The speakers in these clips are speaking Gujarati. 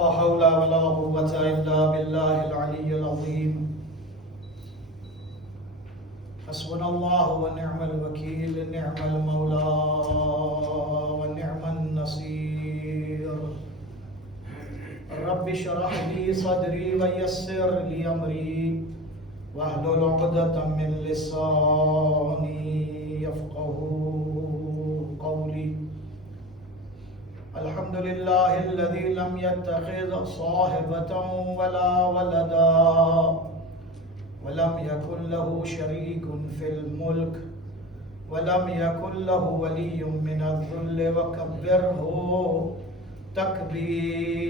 لا حول ولا قوة إلا بالله العلي العظيم. حسبنا الله ونعم الوكيل، نعم المولى ونعم النصير. رب اشرح لي صدري ويسر لي أمري واحلل عقدة من لساني يفقهوا قولي. الحمد لله الذي لم يتخذ صاحبة ولا ولدا ولم يكن له شريك في الملك ولم يكن له ولي من الذل وكبره تكبيرا.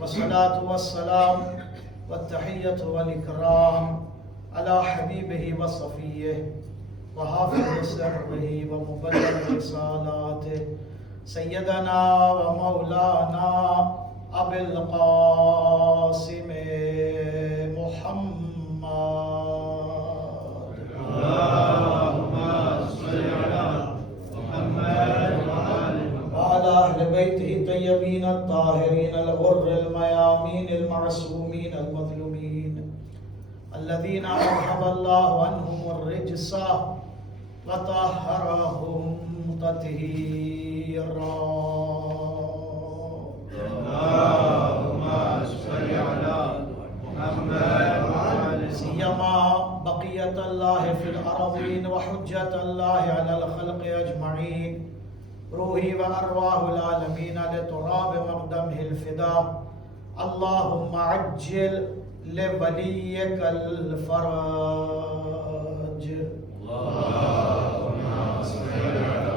والصلاة والسلام والتحية والإكرام على حبيبه وصفيه وحافظ سره ومبلغ رسالاته سيدنا ومولانا أبي القاسم محمد. اللهم صل على محمد وعلى أهل بيته الطيبين الطاهرين الغر الميامين المعصومين المظلومين الذين أذهب الله عنهم الرجس وطهرهم تطهيرا. اللهم صل على محمد سيما بقية الله في الأرضين وحجة الله على الخلق أجمعين، روحي وأرواح العالمين لتراب مقدمه الفداء. اللهم عجل لوليك الفرج. اللهم صل على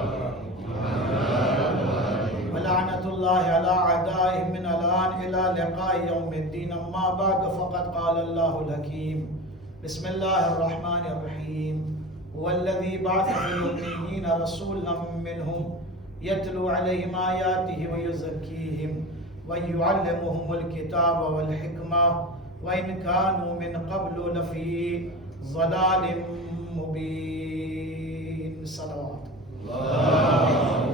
محمد ولعنة الله على أعدائهم من الآن إلى لقاء يوم الدين. أما بعد فقد قال الله الحكيم بسم الله الرحمن الرحيم. هو الذي بعث في الأميين رسولا منهم يتلو عليهم آياته ويزكيهم ويعلمهم الكتاب والحكمة وإن كانوا من قبل لفي ضلال مبين. صلوات.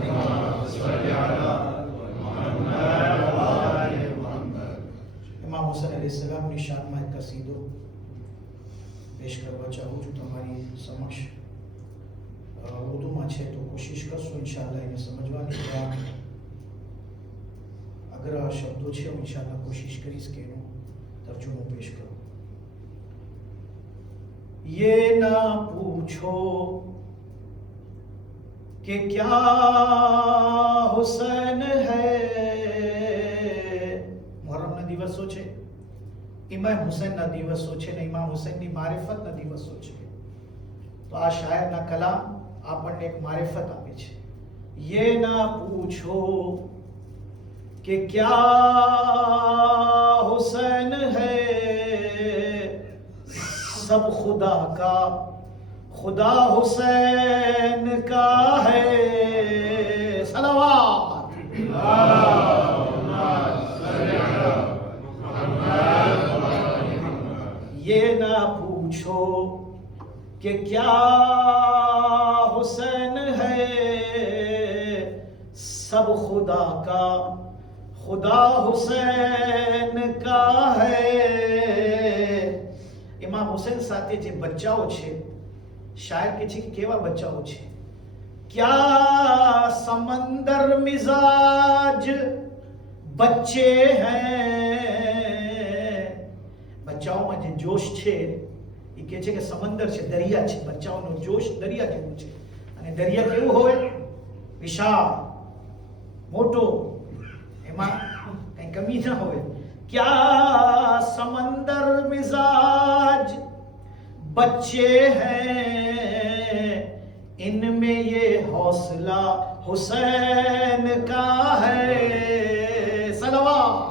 اللهم صل على محمد وآل محمد. इमाम हुसैन अलैहिस्सलाम ની શાનમાં એક કસીદો પેશ કરવા ચાહું છું તમારી સમક્ષ. ઉર્દુમાં છે તો કોશિશ કરશું ઇન્શાઅલ્લાહ એને સમજવાની. અઘરા શબ્દો છે, હું ઇન્શાઅલ્લાહ કોશિશ કરીશ કે એનો તર્જુમો પેશ કરું. ये ना पूछो कि क्या हुसैन है. मुहर्रमના દિવસો છે, ઇમામ હુસૈનના દિવસો છે ને ઇમામ હુસૈનની મારિફતના દિવસો છે. તો આ શાયરના કલામ આપણને એક મારિફત આપે છે. ये ना पूछो कि क्या हुसैन है, सब खुदा का खुदा हुसैन का है. सलावत. ये ना पूछो कि क्या हुसैन है, सब खुदा का खुदा हुसैन का है. ઇમામ હુસૈન સાથે જે બચ્ચાઓ છે, શાયર કે છે કે કેવા બચ્ચાઓ છે. क्या समंदर मिजाज बच्चे हैं. બચ્ચાઓમાં જે જોશ છે એ કહે છે કે સમંદર છે, દરિયા છે. બચ્ચાઓનો જોશ દરિયા જેવું છે. અને દરિયા કેવું હોય? વિશાળ, મોટો, એમાં કઈ કમી ન હોય. क्या समंदर मिजाज बच्चे हैं, इनमें ये हौसला हुसैन का है. सलवात.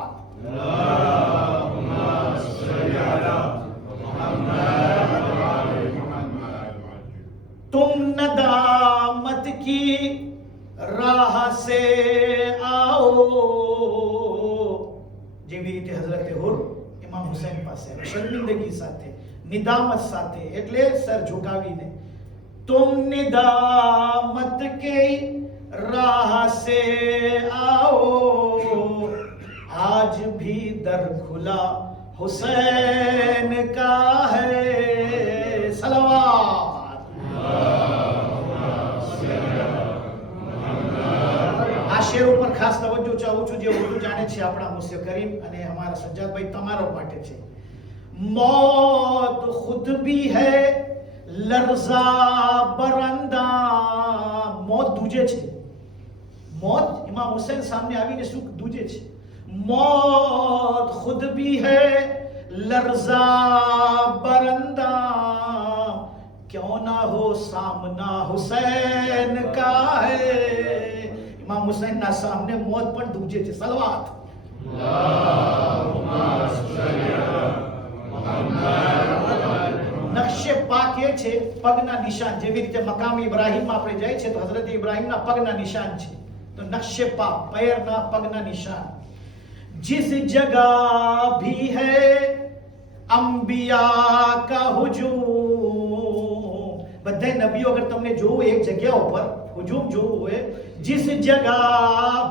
तुम नदामत की राह से आओ. જેવી રીતે હઝરત હુર ઇમામ હુસૈન પાસે શર્મિંદગી સાથે, નિદામત સાથે, એટલે સર ઝુકાવીને तुम निदामत के राह से आओ, आज भी दर खुला हुसैन का है। सलवात। આ શેર ઉપર ખાસ તવજ્જો ચાહું છું, જે ઉર્દુ જાણે છે આપણા મુસ્ય કરીમ અને અમારા સજ્જાદભાઈ તમારો માટે છે। मौत खुद भी है लर्जा बरंदा। मौत दूजे छे। मौत इमाम हुसैन सामने आवीने શું दूजे छे। मौत खुद भी है लर्जा बरंदा, क्यों ना हो सामना हुसैन का है। इमाम हुसैन ना सामने मौत पण दूजे छे। सलवात। નકશે પાક એ છે પગના નિશાન। જેવી રીતે મકામ ઇબ્રાહીમમાં આપણે જાય છે તો હઝરત ઇબ્રાહીમના પગના નિશાન છે, તો નકશે પાક पैरના પગના નિશાન। जिस जगह भी है अंबिया का हुजूम, બધા નબીઓ અગર તમને જોવું એક જગ્યા ઉપર હુજુમ જોવું હોય, जिस जगह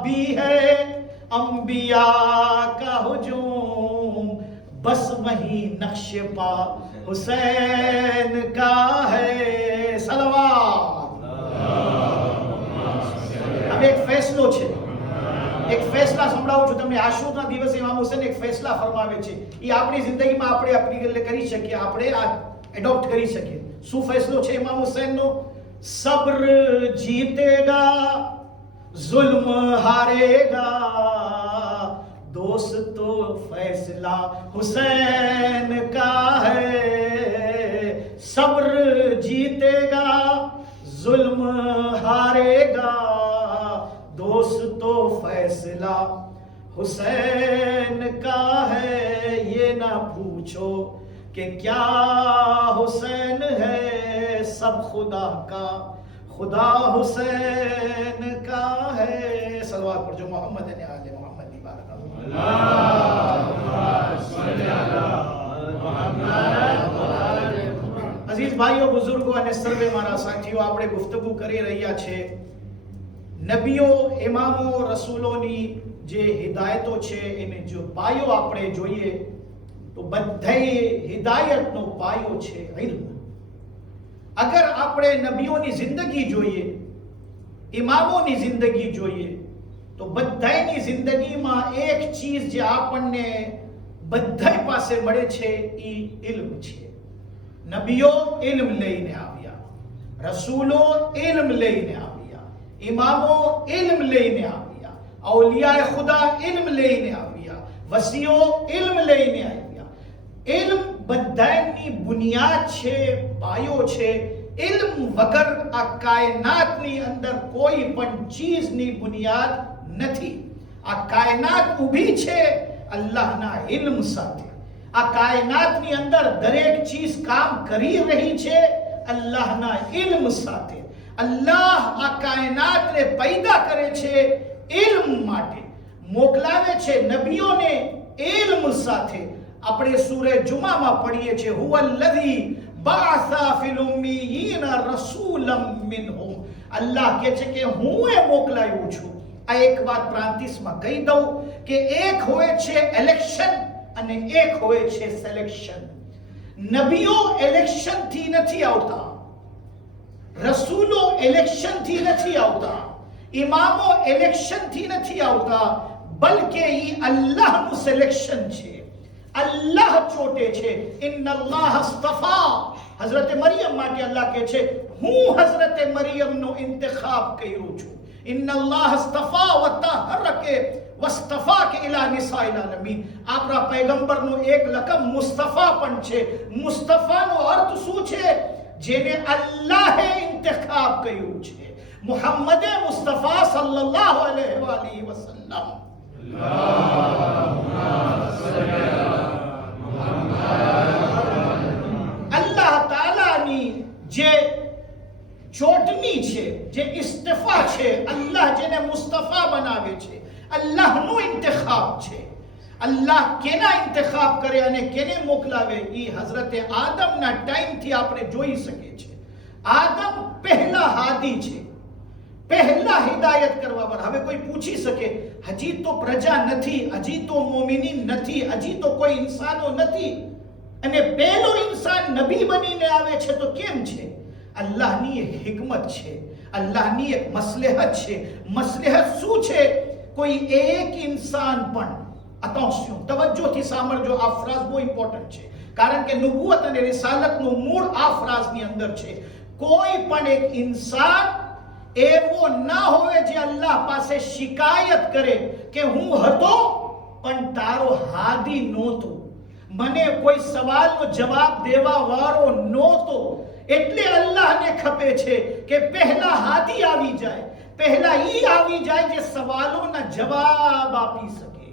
भी है अंबिया का हुजूम, बस वही नक्शे पा हुसैन का है। सलवात। अब एक फैसलो છે, એક ફેસલા સંભળાવું છું તમને। આશુરના દિવસે ઇમામ હુસૈન એક ફેસલા ફરમાવે છે, એ આપણી જિંદગીમાં આપણે એપ્લિકેબલ કરી શકીએ, આપણે આ એડોપ્ટ કરી શકીએ। શું ફેસલો છે ઇમામ હુસૈનનો? સબ્ર જીતેગા, जुल्म हारेगा, दोस्तो फैसला हुसैन का है। सब्र जीतेगा, जुल्म हारेगा, दोस्तो फैसला हुसैन का है। ये ना पूछो कि क्या हुसैन है, सब खुदा का, खुदा हुसैन का है। सलवात पर जो मोहम्मद ने आले मोहम्मद की बात करो। अजीज भाइयों, बुजुर्गों અને સર્વે મારા સાથીઓ, આપણે ગુફ્તગુ કરી રહ્યા છે નબીઓ, ઇમામો, રસૂલોની જે હિદાયતો છે એને જો પાયો આપણે જોઈએ તો બધાય હિદાયતનો પાયો છે ઇલ્મ। अगर આપણે નબીઓની જિંદગી જોઈએ, ઇમામોની જિંદગી જોઈએ તો બધાયની જિંદગીમાં એક ચીજ જે આપણને બધાય પાસે મળે છે એ ઇલ્મ છે। નબીઓ ઇલ્મ લઈને આવ્યા, રસૂલો ઇલ્મ લઈને આવ્યા, ઇમામો ઇલ્મ લઈને આવ્યા, ઔલિયાએ ખુદા ઇલ્મ લઈને આવ્યા, વસીઓ ઇલ્મ લઈને આવ્યા। ઇલ્મ બધાની બુનિયાદ છે, પાયો છે। ઇલ્મ વગર આ કાયનાતની અંદર કોઈ પણ ચીજની બુનિયાદ નથી। આ કાયનાત ઊભી છે અલ્લાહના ઇલ્મ સાથે। આ કાયનાતની અંદર દરેક ચીજ કામ કરી રહી છે અલ્લાહના ઇલ્મ સાથે। અલ્લાહ આ કાયનાતને पैदा કરે છે ઇલ્મ માટે, મોકલાવે છે નબીઓને ઇલ્મ સાથે। આપણે સૂરે જુમામાં પઢીએ છીએ, હુવલ્લઝી બાસા ફિલ ઉમ્મીયીન રસૂલમ મિનહુમ। અલ્લાહ કહે છે કે હું એ મોકલાયું છું। આ એક વાત પ્રાંતિસમાં કહી દઉં કે એક હોય છે ઇલેક્શન અને એક હોય છે સિલેક્શન। નબીઓ ઇલેક્શનથી નથી આવતા, રસૂલો ઇલેક્શનથી નથી આવતા, ઇમામો ઇલેક્શનથી નથી આવતા, બલકે એ અલ્લાહનું સિલેક્શન છે। अल्लाह चोटे छे। इन्नल्लाह अस्तफा, हजरत मरियम माटे अल्लाह के छे हूँ हजरत मरियम नो इंतखाब कर्यो छू। इन्नल्लाह अस्तफा व तहरके वस्तफा के इला निसाइल आलमीन। आपरा पैगंबर नो एक लकब मुस्तफा पण छे। मुस्तफा नो अर्थ शू छे? जेने अल्लाहे इंतखाब कर्यो छे। मुहम्मद मुस्तफा सल्लल्लाहु अलैहि वसल्लम। अल्लाह तालानी जे चोटनी छे, जे इस्तिफा छे, अल्लाह जेने मुस्तफा बनावे छे, अल्लाहनो इंतखाब छे। अल्लाह केना इंतखाब करे अने केने मोकलावे ई हजरत आदमना टाइम थी आपणे जोई सके छे। आदम पहला हादी छे, પહેલા હિદાયત કરવા પર. હવે કોઈ પૂછી શકે હજી તો પ્રજા નથી, હજી તો મોમિનીન નથી, હજી તો કોઈ ઇન્સાનો નથી અને પહેલો ઇન્સાન નબી બનીને આવે છે તો કેમ છે? અલ્લાહની એક હિકમત છે, અલ્લાહની એક મસલહત છે. મસલહત શું છે? કોઈ એક ઇન્સાન પણ, attention, તવજ્જોથી સાંભળજો, આ ફ્રાઝ બહુ ઇમ્પોર્ટન્ટ છે કારણ કે નુબુવત અને રિસાલતનું મૂળ આ ફ્રાઝની અંદર છે. કોઈ પણ એક ઇન્સાન એવો ના હોય જે અલ્લાહ પાસે શિકાયત કરે કે હું હતો પણ તારો હાદી નહોતો, મને કોઈ સવાલનો જવાબ દેવા વાળો નહોતો. એટલે અલ્લાહને ખપે છે કે પહેલા હાદી આવી જાય, પહેલા ઈ આવી જાય જે સવાલોના જવાબ આપી શકે,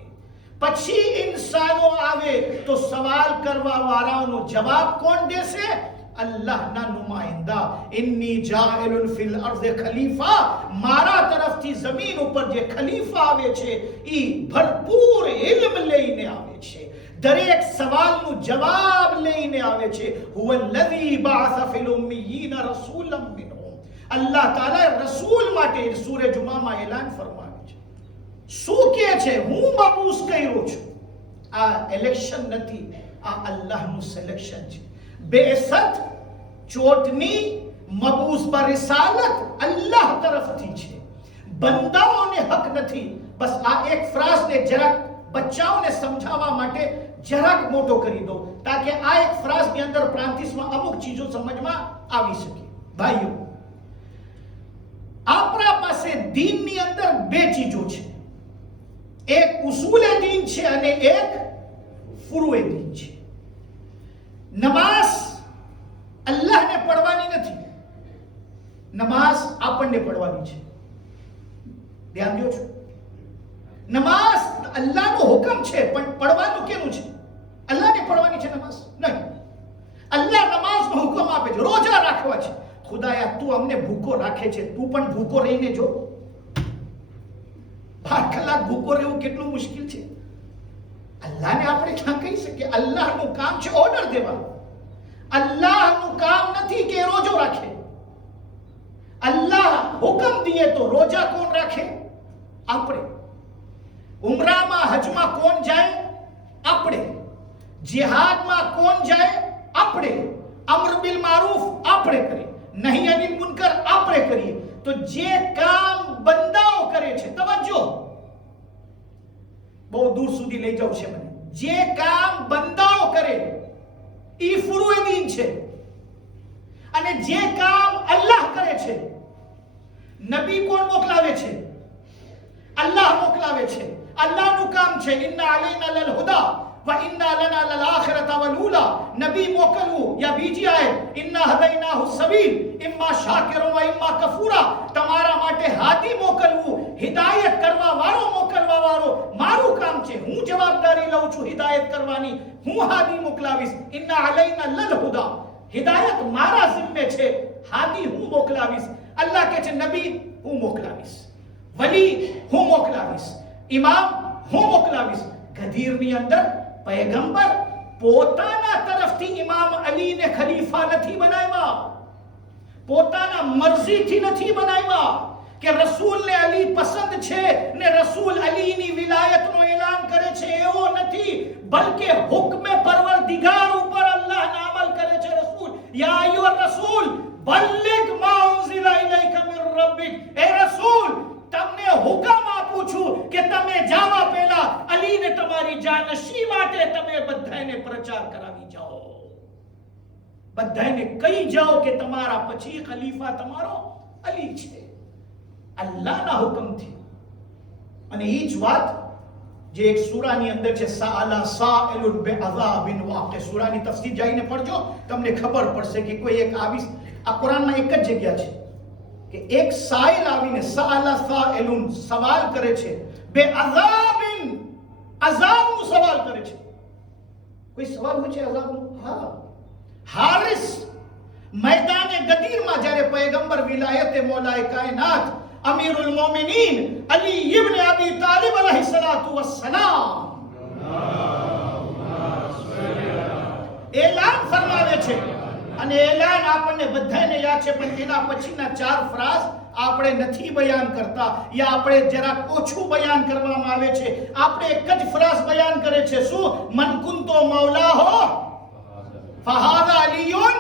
પછી ઇન્સાનો આવે તો સવાલ કરવા વાળાનો જવાબ કોણ દેશે? અલ્લાહના નુમાઇંદા. ઇન્ની જાઇલુન ફિલ અર્ઝ ખલીફા, મારા તરફથી જમીન ઉપર જે ખલીફા આવે છે ઈ ભરપૂર ઇલ્મ લઈને આવે છે, દરેક સવાલનો જવાબ લઈને આવે છે. હુવલ્લઝી બઅસ ફિલ ઉમ્મીયીન રસૂલમ મિનહુમ. અલ્લાહ તાલા રસૂલ માટે સૂરે જુમામાં એલાન ફરમાવે છે. શું કહે છે? હું મબૂસ કર્યો છું. આ ઇલેક્શન નથી, આ અલ્લાહનું સિલેક્શન છે. બેસત, ચોટની, મબૂસ પર રિસાલત અલ્લાહ તરફથી છે, બંદાઓને હક નથી. બસ આ એક ફ્રાઝને જરાક બચ્ચાઓને સમજાવવા માટે જરાક મોટો કરી દો તાકે આ એક ફ્રાઝની અંદર પ્રાંતિસમાં અમુક ચીજો સમજમાં આવી શકે. ભાઈઓ, આપણા પાસે દીનની અંદર બે ચીજો છે, એક ઉસૂલે દીન છે અને એક ફુરુએ દીન છે. નમાઝ અલ્લાહને પડવાની નથી, નમાઝ આપણને પડવાની છે. ધ્યાન દો છો, નમાઝ અલ્લાહનો હુકમ છે પણ પડવાનું કેનું છે? અલ્લાહને પડવાની છે નમાઝ નહીં. અલ્લાહ નમાઝનો હુકમ આપે છે, રોજા રાખવા છે. ખુદાયા તું અમને ભૂખો રાખે છે, તું પણ ભૂખો રહીને જો. 12 કલાક ભૂખો રહેવું કેટલું મુશ્કેલ છે. અલ્લાહને આપણે ક્યાં કહી શકીએ? અલ્લાહનું કામ છે ઓર્ડર દેવાનું. અલ્લાહનું કામ નથી કે રોજો રાખે. અલ્લાહ હુકમ દીએ તો રોજા કોણ રાખે? આપણે. ઉમરામાં, હજમાં કોણ જાય? આપણે. જિહાદમાં કોણ જાય? આપણે. અમ્ર બિલ મારૂફ આપણે કરીએ, નહીં અનિલ મુનકર આપણે કરીએ. તો જે કામ બંદાઓ કરે છે, તવજ્જો, બહુ દૂર સુધી લઈ જાવ છે મને, જે કામ બંદાઓ કરે ઈ ફુરુએ દીન છે અને જે કામ અલ્લાહ કરે છે, નબી કોણ મોકલાવે છે? અલ્લાહ મોકલાવે છે. અલ્લાહનું કામ છે ઇન્ના અલૈના લલ હુદા વ ઇન્ના લના લલ આખિરતા વલ ઊલા. નબી મોકલવું યા બીજી આયત ઇન્ના હદૈનાહુ સબીલ ઇમ્મા શાકિરun વ ઇમ્મા કફૂરા. તમારા માટે હાદી મોકલવું, હિદાયત કરવા વાળો મોકલવા વાળો મારું કામ છે. હું જવાબદારી લઉં છું હિદાયત કરવાની, હું હાદી મોકલાવીશ. ઇન્ના અલૈના લલ હુદા, હિદાયત મારા જિમ્મે છે, હાદી હું મોકલાવીશ. અલ્લાહ કહે છે નબી હું મોકલાવીશ, વલી હું મોકલાવીશ, ઇમામ હું મોકલાવીશ. ગદીરની અંદર પૈગંબર પોતાના તરફથી ઇમામ અલીને ખલીફા નથી બનાવ્યા, પોતાના મરજીથી નથી બનાવ્યા કે રસૂલને અલી પસંદ છે ને રસૂલ અલીની વિલાયતનો એલાન કરે છે, એવો નથી. બલકે હુક્મે પરવરદિગાર ઉપર અલ્લાહના અમલ કરે છે રસૂલ. યા અય્યુહર રસૂલ બલ્લિગ મા ઉન્ઝિલા ઇલૈકા મિર રબ્બિક. એ રસૂલ, તમને હુકમ આપું છું કે તમે જાવા પહેલા અલીને તમારી જાનશી માટે તમે બધાને પ્રચાર કરાવી જાઓ, બધાને કહી જાઓ કે તમારા પછી ખલીફા તમારો અલી છે, અલ્લાહના હુકમથી. અને એ જ વાત જે એક સૂરાની અંદર છે, સાઅલા સાઇલુન બિઅઝાબિન વાक़િ. સૂરાની તફસીર જઈને પડજો, તમને ખબર પડશે કે કોઈ એક આવી, આ કુરાનમાં એક જ જગ્યા છે કે એક સાઇલ આવીને સાઅલા સાઇલુન સવાલ કરે છે, બિઅઝાબિન, અઝાબનો સવાલ કરે છે. કોઈ સવાલ હોય છે અઝાબનો? હા. હારિસ मैदान गदीर જ્યારે પયગંબર વિલાયતે મૌલાએ કાયનાત અમીરુલ મોમિનીન અલી ઇબ્ન અબી તાલિબ અલૈહિસ્સલાતુ વસ્સલામ એલાન ફરમાવે છે. અને એલાન આપણને બધાને યાદ છે, પણ એના પછીના 4 ફ્રાઝ આપણે નથી બયાન કરતા, યા આપણે જરાક ઓછું બયાન કરવામાં આવે છે. આપણે એક જ ફ્રાઝ બયાન કરે છે, શું? મન કુંતો મૌલા હો ફહાદા અલીયુન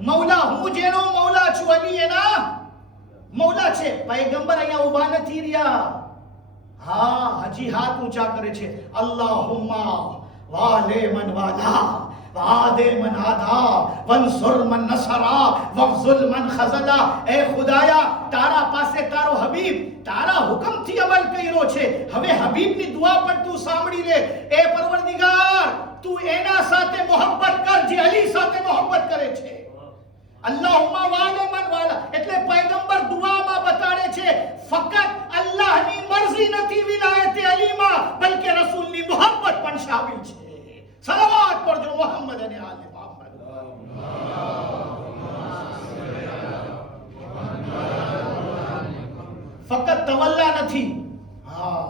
મૌલા. હું જેનો મૌલા છું, અલી એના મૌલા છે. પૈગંબર અહીંયા ઊભા નથી રહ્યા. હા, હજી હાથ ઊંચા કરે છે. અલ્લાહુમ્મા વાલે મન વાલા વાદે મન આધા વંસુર મન નસરા વફઝુલ મન ખઝલા. એ ખુદાયા, તારા પાસે તારો હબીબ તારા હુકમથી અમલ કર્યો છે. હવે હબીબની દુઆ પણ તું સાંભળી લે. એ પરવરદિગાર, તું એના સાથે મોહબ્બત કર જે અલી સાથે મોહબ્બત કરે છે. અલ્લાહુમ્મા વાલે મન વાલા એટલે પૈગંબર દુઆમાં બતાડે છે ફક્ત અલ્લાહની મરજી નથી વિલાયતે અલીમાં, બલકે રસૂલની મોહબ્બત પણ શામિલ છે. સલાવત પડજો મોહમ્મદ અને આલે મોહમ્મદ. ફક્ત તવલ્લા નથી, હા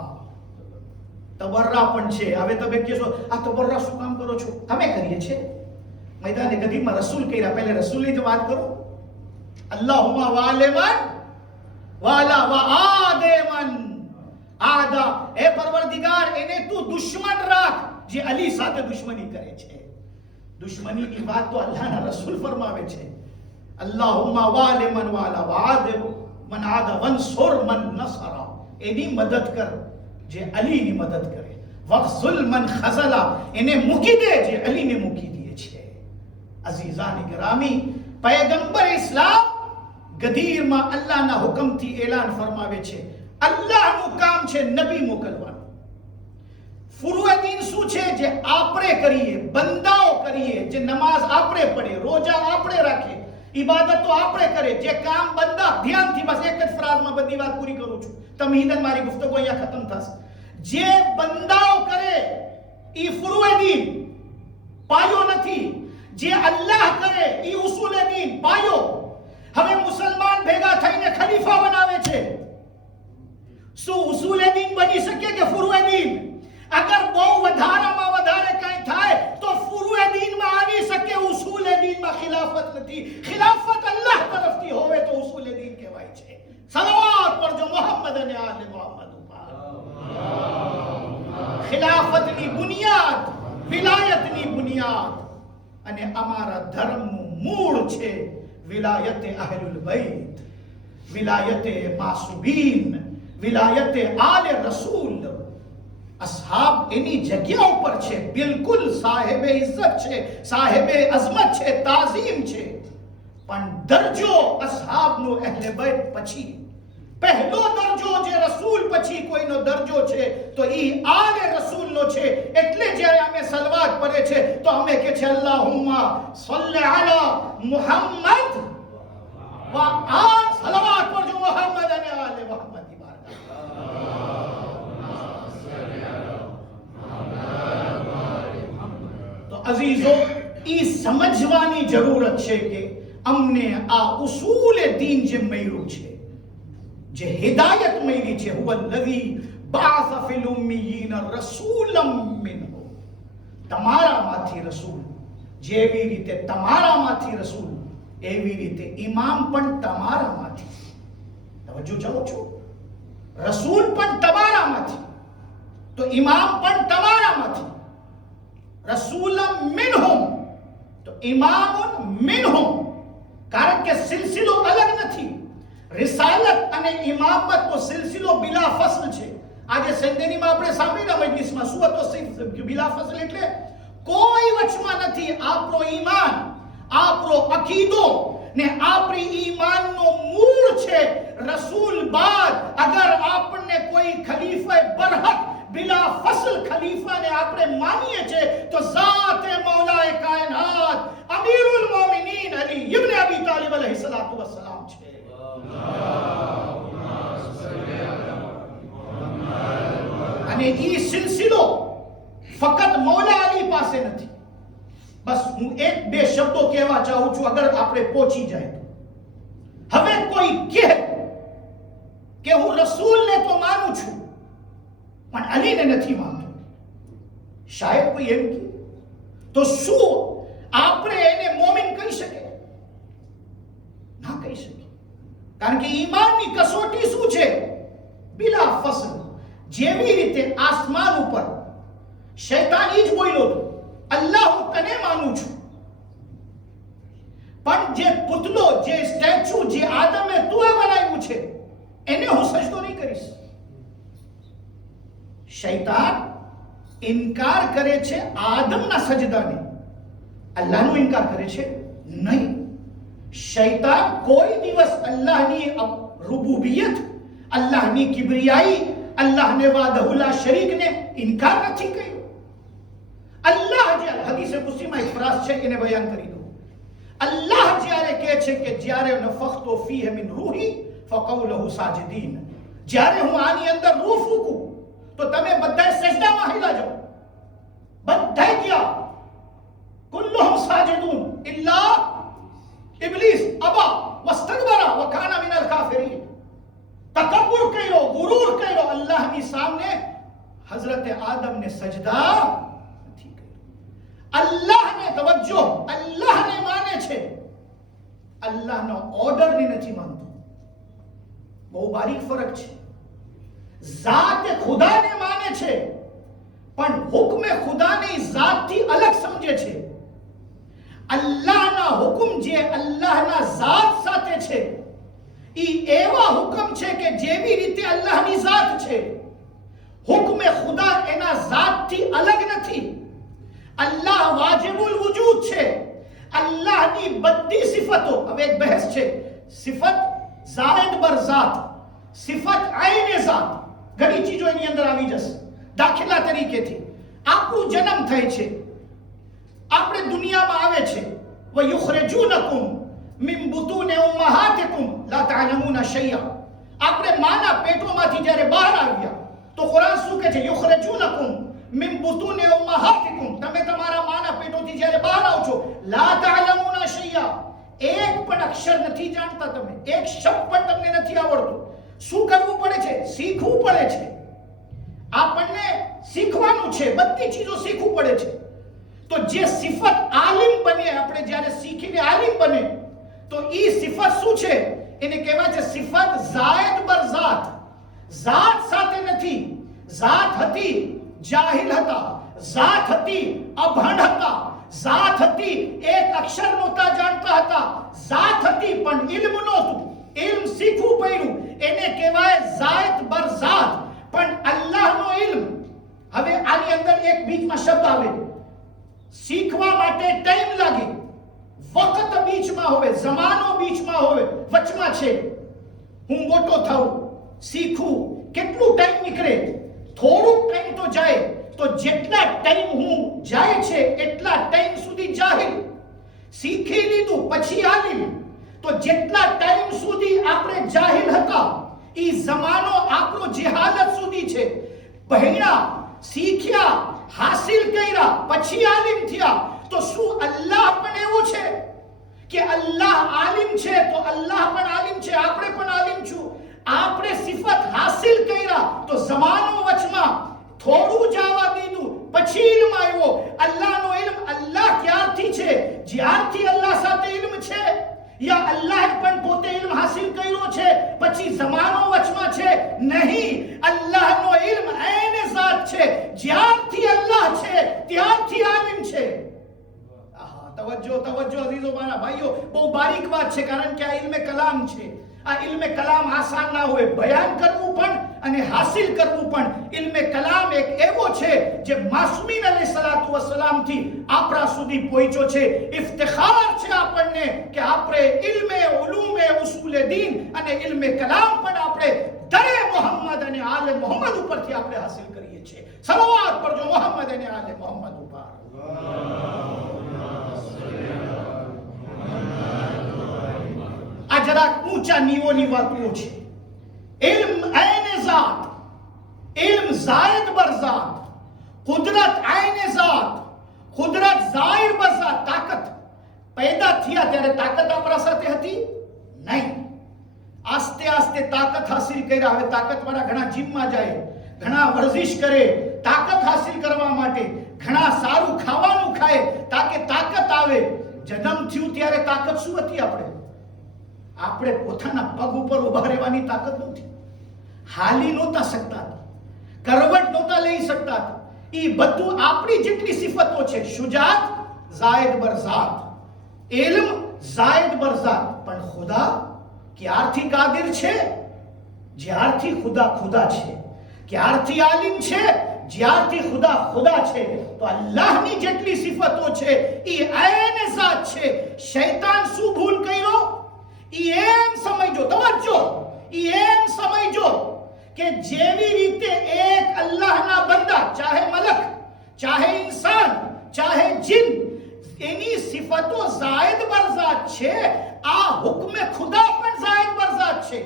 તબર્રા પણ છે. હવે તમે કહેશો આ તબર્રા શું કામ કરો છો? અમે કરીએ છીએ. मैदान कदीम रसूल कह पहले रसूल की बात करो. अल्लाहुम्मा वालेमन वाला व आदेमन आदा. ए परवरदिगार, એને તું દુશ્મન રાખ જે અલી સાથે દુશ્મની કરે છે. દુશ્મનીની વાત તો અલ્લાહના રસૂલ ફરમાવે છે. અલ્લાहुम्मा वालेमन वाला व आदेमन आदा वंसुर मन नसरा. એની મદદ કર જે અલીની મદદ કરે. વખઝુલ મન ખઝલા. એને મૂકી દે જે અલીને મૂકી દે છે. અઝીઝાની ગરામી, પૈગંબર ઇસ્લામ ગદીરમાં અલ્લાહના હુકમથી એલાન ફરમાવે છે. અલ્લાહનું કામ છે નબી મોકલવાનું. ફુરુએ દીન શું છે? જે આપણે કરીએ, બંદાઓ કરીએ. જે નમાઝ આપણે પઢે, રોજા આપણે રાખીએ, ઇબાદતો આપણે કરે. જે કામ બંદા, ધ્યાનથી બસ એક જ ફ્રાઝમાં બધી વાત પૂરી કરું છું, તમહીદન મારી ગુફ્તગુ અહીંયા ખતમ થશે. જે બંદાઓ કરે ઈ ફુરુએ દીન પાયો નથી. જે અલ્લાહ કરે ઈ ઉસૂલે દીન પાયો. હવે મુસલમાન ભેગા થઈને ખલીફા બનાવે છે. શું ઉસૂલે દીન બની શકે કે ફુરુએ દીન? અગર બહુ વધારામાં વધારે કંઈ થાય તો ફુરુએ દીનમાં આવી શકે, ઉસૂલે દીનમાં ખિલાફત નથી. ખિલાફત અલ્લાહ તરફથી હોવે તો ઉસૂલે દીન કહેવાય છે. સલાવત પડજો મોહમ્મદ અને આલે મોહમ્મદ ઉપર. ખિલાફતની બુનિયાદ, વિલાયતની બુનિયાદ અને અમારા ધર્મનું મૂળ છે વિલાયતે અહલુલ બૈત, વિલાયતે માસૂબીન, વિલાયતે આલે રસૂલ. અસહાબ એની જગ્યા ઉપર છે, બિલકુલ સાહેબે ઇજ્જત છે, સાહેબે અઝમત છે, તાઝીમ છે. પણ દરજો અસહાબનો અહલે બૈત પછી. પહેલો દરજો જે રસૂલ પછી કોઈનો દરજો છે તો ઈ આલે રસૂલનો છે. એટલે જ્યારે અમે સલવાત પડે છે તો અમે કે છે અલ્લાહુમ્મા સલ્લી અલા મુહમ્મદ વ આ સલવાત પર જો મુહમ્મદ અને આલે મુહમ્મદ ની બારગાહ. તો અઝીઝો, ઈ સમજવાની જરૂરત છે કે અમને આ ઉસૂલ દીન જે મળ્યું છે, જે હિદાયત મળી છે, હુવલ્લઝી બાઅસ ફિલ ઉમ્મીયીન રસૂલમ મિનહુમ. તમારામાંથી રસૂલ, જેવી રીતે તમારામાંથી રસૂલ, એવી રીતે ઇમામ પણ તમારામાંથી. તવજ્જો ચાલો છો, રસૂલ પણ તમારામાંથી તો ઇમામ પણ તમારામાંથી. રસૂલમ મિનહુમ તો ઇમામુન મિનહુમ. કારણ કે સિલસિલો અલગ નથી. રિસાલત અને ઇમામત નો સિલસિલો બિલા ફસ્લ છે. આજે સંદેનીમાં આપણે સાંભળ્યા મજલિસમાં શું હતો બિલા ફસ્લ એટલે કોઈ વચમાં નથી. આપણો ઈમાન, આપણો અકીદો ને આપણી ઈમાનનો મૂળ છે રસૂલ બાદ. અગર આપણને કોઈ ખલીફા બરહક બિલા ફસ્લ ખલીફાને આપણે માનીએ છે તો ઝાતે મૌલાએ કાયનાત અમીરુલ મોમિનીન અલી ઇબ્ન અબી તાલિબ અલૈહિસ્સલાતુ વસ્સલામ છે. અને ઈ સિલસિલો ફક્ત મૌલા અલી પાસે નથી. બસ હું એક બે શબ્દો કહેવા ચાહું છું, અગર આપણે પહોંચી જાય તો. હવે કોઈ કહે કે હું રસૂલને તો માનું છું પણ અલીને નથી માનતો, શાયદ કોઈ એમ કહે તો શું આપણે એને મોમિન કહી શકે? ના કહી શકીએ. કારણ કે ઈમાનની કસોટી શું છે? બિલા ફસલ. જેવી રીતે આસમાન ઉપર શૈતાન ઈ જ બોલ્યો હતો, અલ્લાહ હું તને માનું છું, પણ જે પુતલો, જે સ્ટેચ્યુ, જે આદમે તું બનાવ્યું છે એને હું સજદો નહીં કરીશ. શૈતાન ઇનકાર કરે છે આદમના સજદાને, અલ્લાહનો ઇનકાર કરે છે નહીં. શૈતાન કોઈ દિવસ અલ્લાહની રૂબુબિયત, અલ્લાહની કિબ્રિયાઈ, અલ્લાહને વાદહુલા શરીકને ઇનકાર નથી કર્યો. અલ્લાહ જે હદીસે કુદસીમાં એક ફરાઝ છે એને બયાન કરી દો. અલ્લાહ જ્યારે કહે છે કે જ્યારે નફખ્તુ ફીહ મિન રૂહી ફકઉ લહુ સાજિદીન, જ્યારે હું આની અંદર રૂહ ફૂંકું તો તમે બધા સજદામાં હિલા જાઓ. બધા ગયા, કુલ્લુહુમ સાજિદૂન ઇલ્લા ઇબ્લીસ અબા વસ્તકબરા વ કાના મિનલ કાફિરીન. તકબ્બુર કર્યો, ગુરૂર કર્યો, અલ્લાહની સામે હઝરત આદમને સજદા નથી કર્યો. અલ્લાહને તવજ્જો, અલ્લાહને માને છે, અલ્લાહનો ઓર્ડરને નથી માનતો. બહુ બારીક ફરક છે. ઝાત ખુદાને માને છે પણ હુકમે ખુદાને ઝાતથી અલગ સમજે છે. અલ્લાહના હુકમ જે અલ્લાહના ઝાત સાથે છે ઈ એવા હુકમ છે કે જેવી રીતે અલ્લાહની ઝાત છે. હુકમે ખુદા એના ઝાતથી અલગ નથી. અલ્લાહ વાજિબુલ વુજૂદ છે. અલ્લાહની બધી સિફતો, હવે એક બહેસ છે, સિફત ઝાયદ બર ઝાત, સિફત આઈને ઝાત, ઘણી ચીજો એની અંદર આવી જશે. દાખલા તરીકેથી આપણું જન્મ થાય છે, આપણે દુનિયામાં આવે છે, વ યુખરિજુનકુમ મિન બુતૂન ઉમ્મહાતિકુમ લા તઅલમૂન શૈયા. આપણે માના પેટોમાંથી જ્યારે બહાર આવ્યા તો કુરાન શું કહે છે? યુખરિજુનકુમ મિન બુતૂન ઉમ્મહાતિકુમ, તમે તમારા માના પેટોથી જ્યારે બહાર આવો છો, લા તઅલમૂન શૈયા, એક પણ અક્ષર નથી જાણતા તમે, એક શબ્દ પણ તમને નથી આવડતું. શું કરવું પડે છે? શીખવું પડે છે. આપણને શીખવાનું છે, બધી ચીજો શીખવું પડે છે. તો જે સિફત આલિમ બને, આપણે જ્યારે શીખીને આલિમ બને તો ઈ સિફત શું છે? એને કહેવાય છે સિફત ઝાયદ બર ઝાત. ઝાત સાથે નથી. ઝાત હતી જાહિલ હતા, ઝાત હતી અભણ હતા, ઝાત હતી એક અક્ષર નહોતા જાણતા હતા, ઝાત હતી પણ ઇલ્મ નહોતું, ઇલ્મ શીખવું પડ્યું, એને કહેવાય ઝાયદ બર ઝાત. પણ અલ્લાહનો ઇલ્મ, હવે આની અંદર એક બીચમાં શબ્દ આવે, શીખવા માટે ટાઈમ લાગે, વખત બીચમાં હોય, જમાનો બીચમાં હોય, વચમાં છે. હું મોટો થાઉં, શીખું, કેટલું ટાઈમ નીકળે? થોડુંક ટાઈમ તો જાય. તો જેટલા ટાઈમ હું જાય છે એટલા ટાઈમ સુધી જાહિલ, શીખી લીધું પછી આલિમ. તો જેટલા ટાઈમ સુધી આપણે જાહિલ હતા ઈ જમાનો આપણો જહાલત સુધી છે. ભણ્યા, શીખ્યા, હાસિલ કર્યા, પછી આલિમ થયા. તો શું અલ્લાહ પણ એવો છે કે અલ્લાહ આલિમ છે તો અલ્લાહ પણ આલિમ છે, આપણે પણ આલિમ છું? આપણે સિફત હાસિલ કર્યા તો જમાનો વચમાં થોડું જવા દીધું, પછી ઇલ્મ આવ્યો. અલ્લાહનો ઇલ્મ અલ્લાહ ક્યારથી છે? જ્યારથી અલ્લાહ સાથે ઇલ્મ છે, યા અલ્લાહ પણ પોતે ઇલ્મ હાસિલ કર્યો છે પછી જમાનો વચમાં છે? નહીં. અલ્લાહનો ઇલ્મ આઈને ઝાત છે, જ્યારથી અલ્લાહ છે ત્યારથી આલિમ છે. તવજ્જો તવજ્જો અઝીઝો, મારા ભાઈઓ, બહુ બારીક વાત છે, કારણ કે આ ઇલ્મે કલામ છે. આ ઇલ્મે કલામ આસાન ના હોય, બયાન કરવું પણ અને હાસિલ કરવું પણ. ઇલ્મે કલામ એક એવો છે જે માસૂમીન અલૈહિસ્સલાતુ વસ્સલામ થી આપણા સુધી પહોંચ્યો છે. ઇફ્તિખાર છે આપણને કે આપણે ઇલ્મે ઉલૂમે ઉસૂલે દીન અને ઇલ્મે કલામ પણ આપણે દરે મોહમ્મદ અને આલે મોહમ્મદ ઉપરથી આપણે હાસિલ કરીએ છીએ. સલવાત પડજો મોહમ્મદ અને આલે મોહમ્મદ ઉપર. આ જરાક ઊંચા નિવોની વાતો છે. ઇલ્મ આઈને ઝાત, ઇલ્મ ઝાયદ બર ઝાત, કુદરત આઈને ઝાત, કુદરત ઝાહિર બર ઝાત. તાકાત પેદા થયા ત્યારે તાકાત આપણા સાથે હતી નહીં. આસ્તે આસ્તે તાકાત હાસિલ કર્યા. હવે તાકાતવાળા ઘણા જીમમાં જાય, ઘણા વર્જિશ કરે તાકાત હાસિલ કરવા માટે, ઘણા સારું ખાવાનું ખાય તાકે તાકાત આવે. જન્મ થયું ત્યારે તાકાત શું હતી? આપણે આપણે પોતાના પગ ઉપર ઉભા રહેવાની તાકાત નથી. હાલી નહોતા શકતા, કરવટ નહોતા લઈ શકતા. એ બધું આપણી જેટલી સિફતો છે. Shujaat Zayed બરઝાત, ઇલ્મ Zayed બરઝાત. પણ ખુદા ક્યારથી કાદિર છે? જ્યારથી ખુદા ખુદા છે. ક્યારથી આલિમ છે? જ્યારથી ખુદા ખુદા છે. તો અલ્લાહની જેટલી સિફતો છે એ આયન ઝાત છે. શૈતાન શું ભૂલ કર્યો? એમ સમજો, તવજ્જો, એમ સમજો કે જેવી રીતે એક અલ્લાહના બંદા, ચાહે મલક, ચાહે ઇન્સાન, ચાહે જીન, એની સિફતો ઝાયદ બરઝાત છે, આ હુક્મ ખુદા પણ ઝાયદ બરઝાત છે.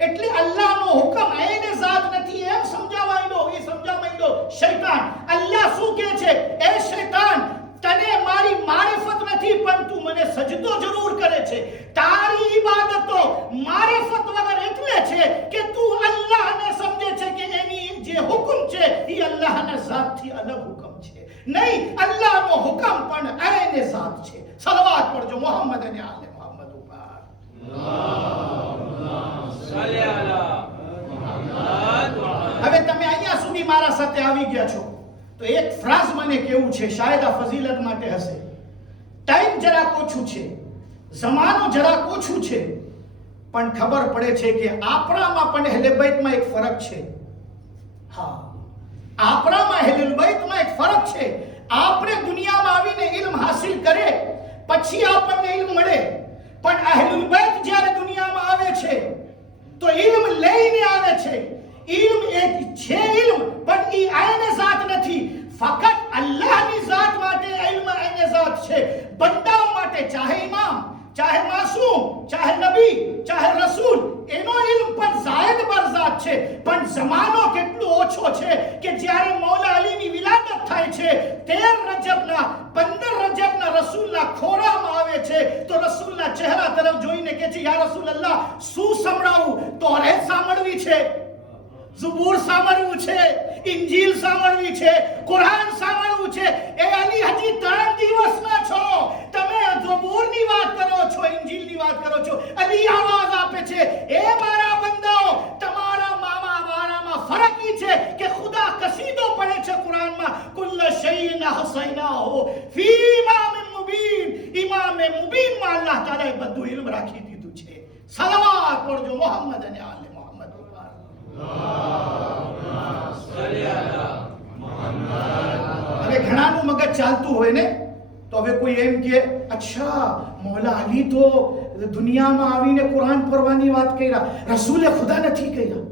એટલે અલ્લાહનો હુકમ આયને ઝાત નથી એમ સમજાવાયો. એ સમજાવાયો શૈતાન. અલ્લાહ શું કહે છે? એ શૈતાન, તને મારી મારિફત નથી પણ તું મને સજદો જરૂર કરે છે. તારી ઇબાદતો મારિફત વગર એટલે છે કે તું અલ્લાહને સમજે છે કે એની જે હુકમ છે એ અલ્લાહના ઝાતથી અલગ હુકમ છે. નહીં, અલ્લાહનો હુકમ પણ આયને ઝાત છે. સલવાત પડજો મોહમ્મદ અને આલે મોહમ્મદ ઉપર. હવે તમે અહીંયા સુધી મારા સાથે આવી ગયા છો તો એક ફ્રાઝ મને કેવું છે, શાયદ આ ફઝીલત માટે હશે. ટાઈમ જરાક ઓછું છે, જમાનો જરાક ઓછું છે, પણ ખબર પડે છે કે આપણામાં પણ અહેલે બૈતમાં એક ફરક છે. હા, આપણામાં અહેલે બૈતમાં એક ફરક છે. આપણે દુનિયામાં આવીને ઇલ્મ હાસિલ કરે પછી આપણને ઇલ્મ મળે, પણ અહેલુલ બૈત જ્યારે દુનિયામાં આવે છે તો ઇલ્મ લઈને આવે છે. ઇલ્મ એક છે ઇલ્મ, પણ એ આયને ઝાત નથી. ફક્ત અલ્લાહની ઝાત માટે ઇલ્મ આયને ઝાત છે. બંદાઓ માટે ચાહે ઇમામ, ચાહે માસૂમ, ચાહે નબી, ચાહે રસૂલ, એનો ઇલ્મ પણ ઝાયદ બરઝાત છે. પણ જમાનો કેટલો ઓછો છે કે જ્યારે મૌલા અલીની વિલાદત થાય છે 13 રજબના 15 રજબના રસૂલના ખોરામાં આવે છે તો રસૂલના ચહેરા તરફ જોઈને કહે છે, યા રસૂલલ્લાહ, શું સંભળાવું? તોરેત સાંભળવી છે, ઝબૂર સાંભળવું છે, ઇન્જીલ સાંભળવી છે, કુરાન સાંભળવું છે. એ અલી, હજી 3 દિવસના છો, તમે ઝબૂરની વાત કરો છો, ઇન્જીલની વાત કરો છો. અલી આવાજ આપે છે, એ મારા બંદાઓ, તમારા મારામાં ફરક ઈ છે કે ખુદા કસીદો પડે છે કુરાનમાં, કુલ્લ શૈઇન હસૈનાહુ ફી ઇમામિન મુબીન. ઇમામે મુબીનમાં અલ્લાહ તાલાએ બધું ઇલ્મ રાખી દીધું છે. સલાવત પડજો મોહમ્મદ અને આલે મોહમ્મદ ઉપર. હવે ઘણાનું મગજ ચાલતું હોય ને તો હવે કોઈ એમ કે, અચ્છા મૌલા અલી તો દુનિયામાં આવીને કુરાન પડવાની વાત કર્યા, રસૂલે ખુદા નથી કર્યા.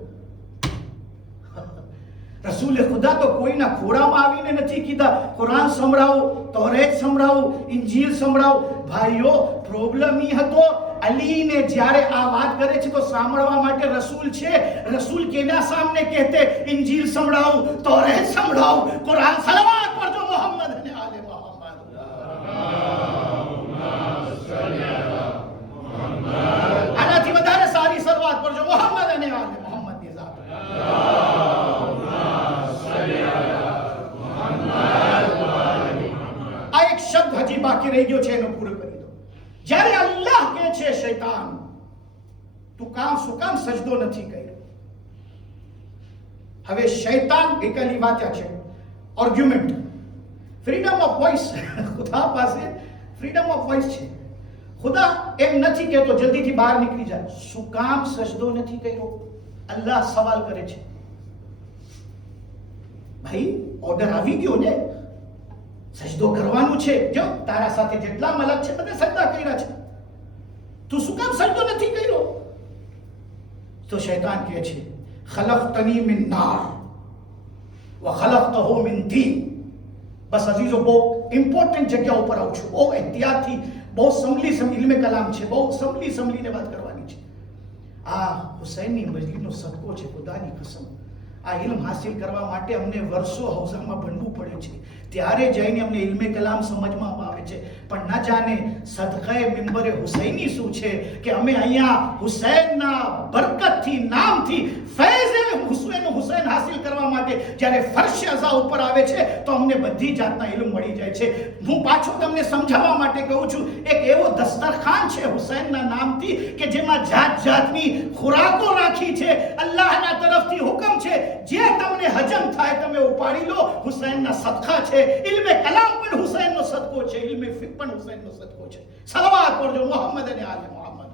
રસૂલે ખુદા તો કોઈના ખોળામાં આવીને નથી કીધા કુરાન સંભળાવો, તૌરેત સંભળાવો, ઇન્જીલ સંભળાવો. ભાઈઓ, પ્રોબ્લેમ ઈ હતો અલીને જ્યારે આ વાત કરે છે તો સાંભળવા માટે રસૂલ છે. રસૂલ કેના સામને કહેતે, ઇન્જીલ સંભળાવો, તૌરેત સંભળાવો, કુરાન. સલાવત પડજો મોહમ્મદ અને આલે મોહમ્મદ. આનાથી વધારે સારી સલાવત પડજો મોહમ્મદ અને આલે મોહમ્મદ ની ઝાત. આ એક શબ્દ હજી બાકી રહી ગયો છે, એનો પૂરો કરી દો. જ્યારે અલ્લાહ કહે છે, શૈતાન તું શું કામ સજદો નથી કર્યો? હવે શૈતાન એકલી વાત્યા છે, આર્ગ્યુમેન્ટ, ફ્રીડમ ઓફ વોઇસ. ખુદા પાસે ફ્રીડમ ઓફ વોઇસ છે. ખુદા એમ નથી કહેતો જલ્દીથી બહાર નીકળી જાય, શું કામ સજદો નથી કર્યો? અલ્લાહ સવાલ કરે છે. ભાઈ, ઓર્ડર આવી ગયો ને, સજદો કરવાનું છે. જો તારા સાથે જેટલા મલક છે બધા સજદા કર્યા છે, તું શું કામ સજદો નથી કર્યો? તો શૈતાન કહે છે, ખલaqતની મિન નાર વ ખલaqતહુ મિન તીન. બસ અઝીઝો, બહુ ઇમ્પોર્ટન્ટ જગ્યા ઉપર આવું છું, બહુ એહતિયાતથી, બહુ ઇલ્મે કલામ છે, બહુ સંભળીને વાત કરવાની છે. આ હુસૈનની મજલીનો સદકો છે, ખુદાની કસમ. આ ઇલ્મ હાસિલ કરવા માટે અમને વર્ષો હૌઝામાં ભણવું પડે છે, ત્યારે જઈને અમને ઇલ્મે કલામ સમજમાં આવે છે. પણ ન જાણે સદકાએ મિંબરે હુસૈની શું છે કે અમે અહીંયા હુસૈનના બરકતથી, નામથી, ફૈઝે હુસૈન હાસિલ કરવા માટે જ્યારે ફર્શ અઝા ઉપર આવે છે તો અમને બધી જાતના ઇલ્મ મળી જાય છે. હું પાછો તમને સમજાવવા માટે કહું છું, એક એવો દસ્તરખાન છે હુસૈનના નામથી કે જેમાં જાત જાતની ખોરાકો રાખી છે. અલ્લાહના તરફથી હુકમ છે, જે તમને હજમ થાય તમે ઉપાડી લો. હુસૈનના સદકા છે. ઇલ્મે કલામ પણ હુસૈનનો સદકો છે, ઇલ્મે ફિક પણ હુસૈનનો સદકો છે. સલવાત પડજો મોહમ્મદ અને આલે મોહમ્મદ.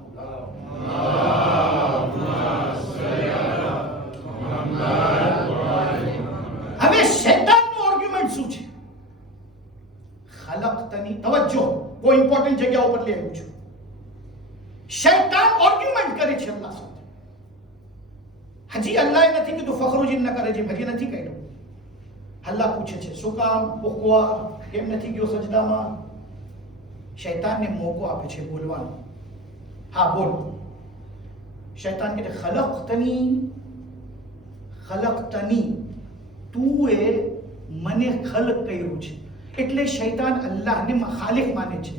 હવે શૈતાનનો આર્ગ્યુમેન્ટ શું છે? ખલકતની, તવજ્જો, કોઈ ઇમ્પોર્ટન્ટ જગ્યા ઉપર લઈ આવ્યું છું. શૈતાન આર્ગ્યુમેન્ટ કરે છે અલ્લાહ સાથે. હજી અલ્લાહે નથી કીધું ફખરુજીન ન કરે છે, હજી નથી કહ્યું. અલ્લાહ પૂછે છે શું કામ, પોકવા કેમ નથી ગયો સજદામાં? શૈતાનને મોકો આપે છે બોલવાનો. હા બોલ. શૈતાન કહે ખલકતની, તું એ મને ખલક કર્યું છે. એટલે શૈતાન અલ્લાહને ખાલિક માને છે.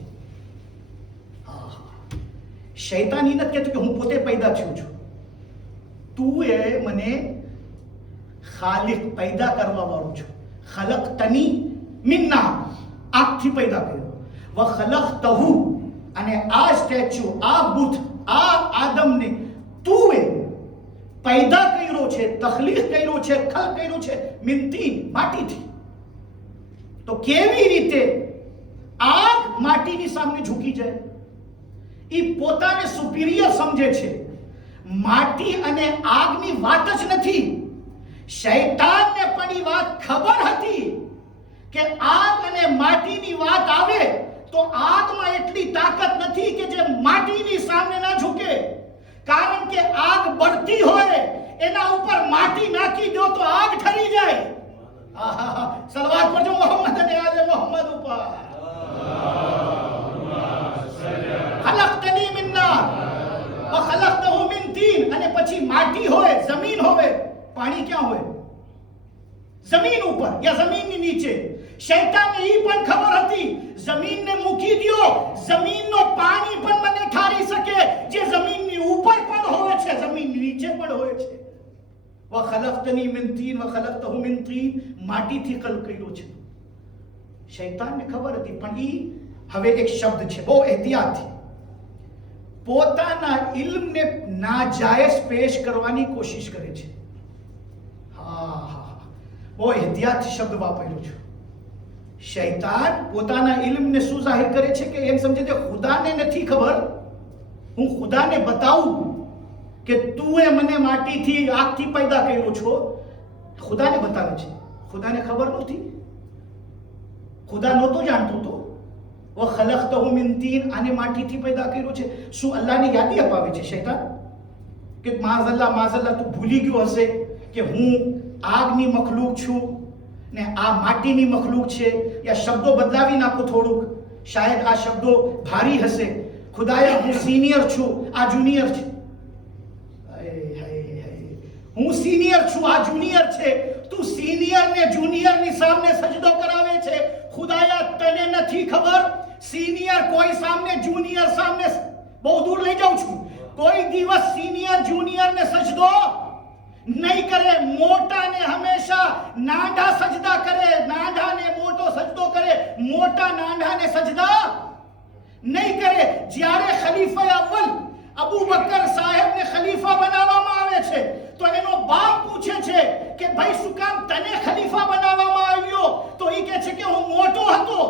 શૈતાન ઈ નથી કહેતો કે હું પોતે પેદા થયો છું. તું એ મને ખાલિક પેદા કરવા વાળો છું. ખલકતની મિન્ના, આંખથી પેદા કર્યો. વ ખલકતહુ, અને આ સ્ટેચ્યુ, આ બુત, આ આદમને તું એ પેદા કર્યો છે, તખલીક કર્યો છે, ખલ કર્યો છે મિન તીન, માટીથી. તો કેવી રીતે આગ માટીની સામે ઝૂકી જાય? એ પોતાને સુપીરિયર સમજે છે. માટી અને આગની વાત જ નથી. શૈતાનને પણ એ વાત ખબર હતી કે આગ અને માટીની વાત આવે તો આગમાં એટલી તાકાત નથી કે જે માટીની સામે ના ઝૂકે. કારણ કે આગ બળતી હોય, એના ઉપર માટી નાખી દો તો આગ ઠરી જાય. સલવાત પડજો મોહમ્મદ અને આલે મોહમ્મદ ઉપર. ખલકતની મિન નાર વ ખલકતહુ મિન તીન. અને પછી માટી હોય, જમીન હોય, પાણી ક્યાં હોય? જમીન ઉપર યા જમીનની નીચે. શૈતાનને ઈ પણ ખબર હતી, જમીનને મૂકી દ્યો, જમીનનો પાણી પણ મને ઠારી શકે, જે જમીનની ઉપર પણ હોય છે, જમીનની નીચે પણ હોય છે. વ ખલકતની મિન તીન વ ખલકતહુ મિન તીન, માટીથી ખલક કર્યો છે. શૈતાનને ખબર હતી, પણ ઈ હવે એક શબ્દ છે, બહુ એહતિયાતથી પોતાના ઇલ્મને નાજાયઝ પેશ કરવાની કોશિશ કરે છે. બહુ એહતિયાતથી શબ્દ વાપર્યો છું. શૈતાન પોતાના ઇલ્મને શું જાહેર કરે છે કે એમ સમજે છે ખુદાને નથી ખબર, હું ખુદાને બતાવું કે તું એ મને માટીથી, આગથી પેદા કર્યો છો. ખુદાને બતાવે છે. ખુદાને ખબર નહોતી, ખુદા નહોતો જાણતો તો. વ ખલકતહુ મિન તીન, આને માટીથી પેદા કર્યો છે. શું અલ્લાહની યાદી અપાવે છે શૈતાન કે માઝલ્લા તું ભૂલી ગયો હશે કે હું આગની મખલૂક છું ને આ માટીની મખલૂક છે? યા શબ્દો બદલાવી નાખો થોડુંક, શાયદ આ શબ્દો ભારી હશે. ખુદાયા હું સિનિયર છું, આ જુનિયર છે. હું સિનિયર છું, આ જુનિયર છે. તું સિનિયર ને જુનિયર ની સામે સજદો કરાવે છે. ખુદાયા તને નથી ખબર, સિનિયર કોઈ સામે, જુનિયર સામે, બહુ દૂર લઈ જાઉં છું, કોઈ દિવસ સિનિયર જુનિયર ને સજદો નહીં કરે. મોટા ને હંમેશા નાંઢા સજદા કરે, નાંઢા ને મોટો સજદો કરે, મોટા નાંઢા ને સજદા નહીં કરે. જ્યારે ખલીફા અવ્વલ અબુ બકર સાહેબ ને ખલીફા બનાવવામાં આવે છે તો એનો બાપ પૂછે છે કે ભાઈ શું કામ તને ખલીફા બનાવવામાં આવ્યો? તો એ કહે છે કે હું મોટો હતો.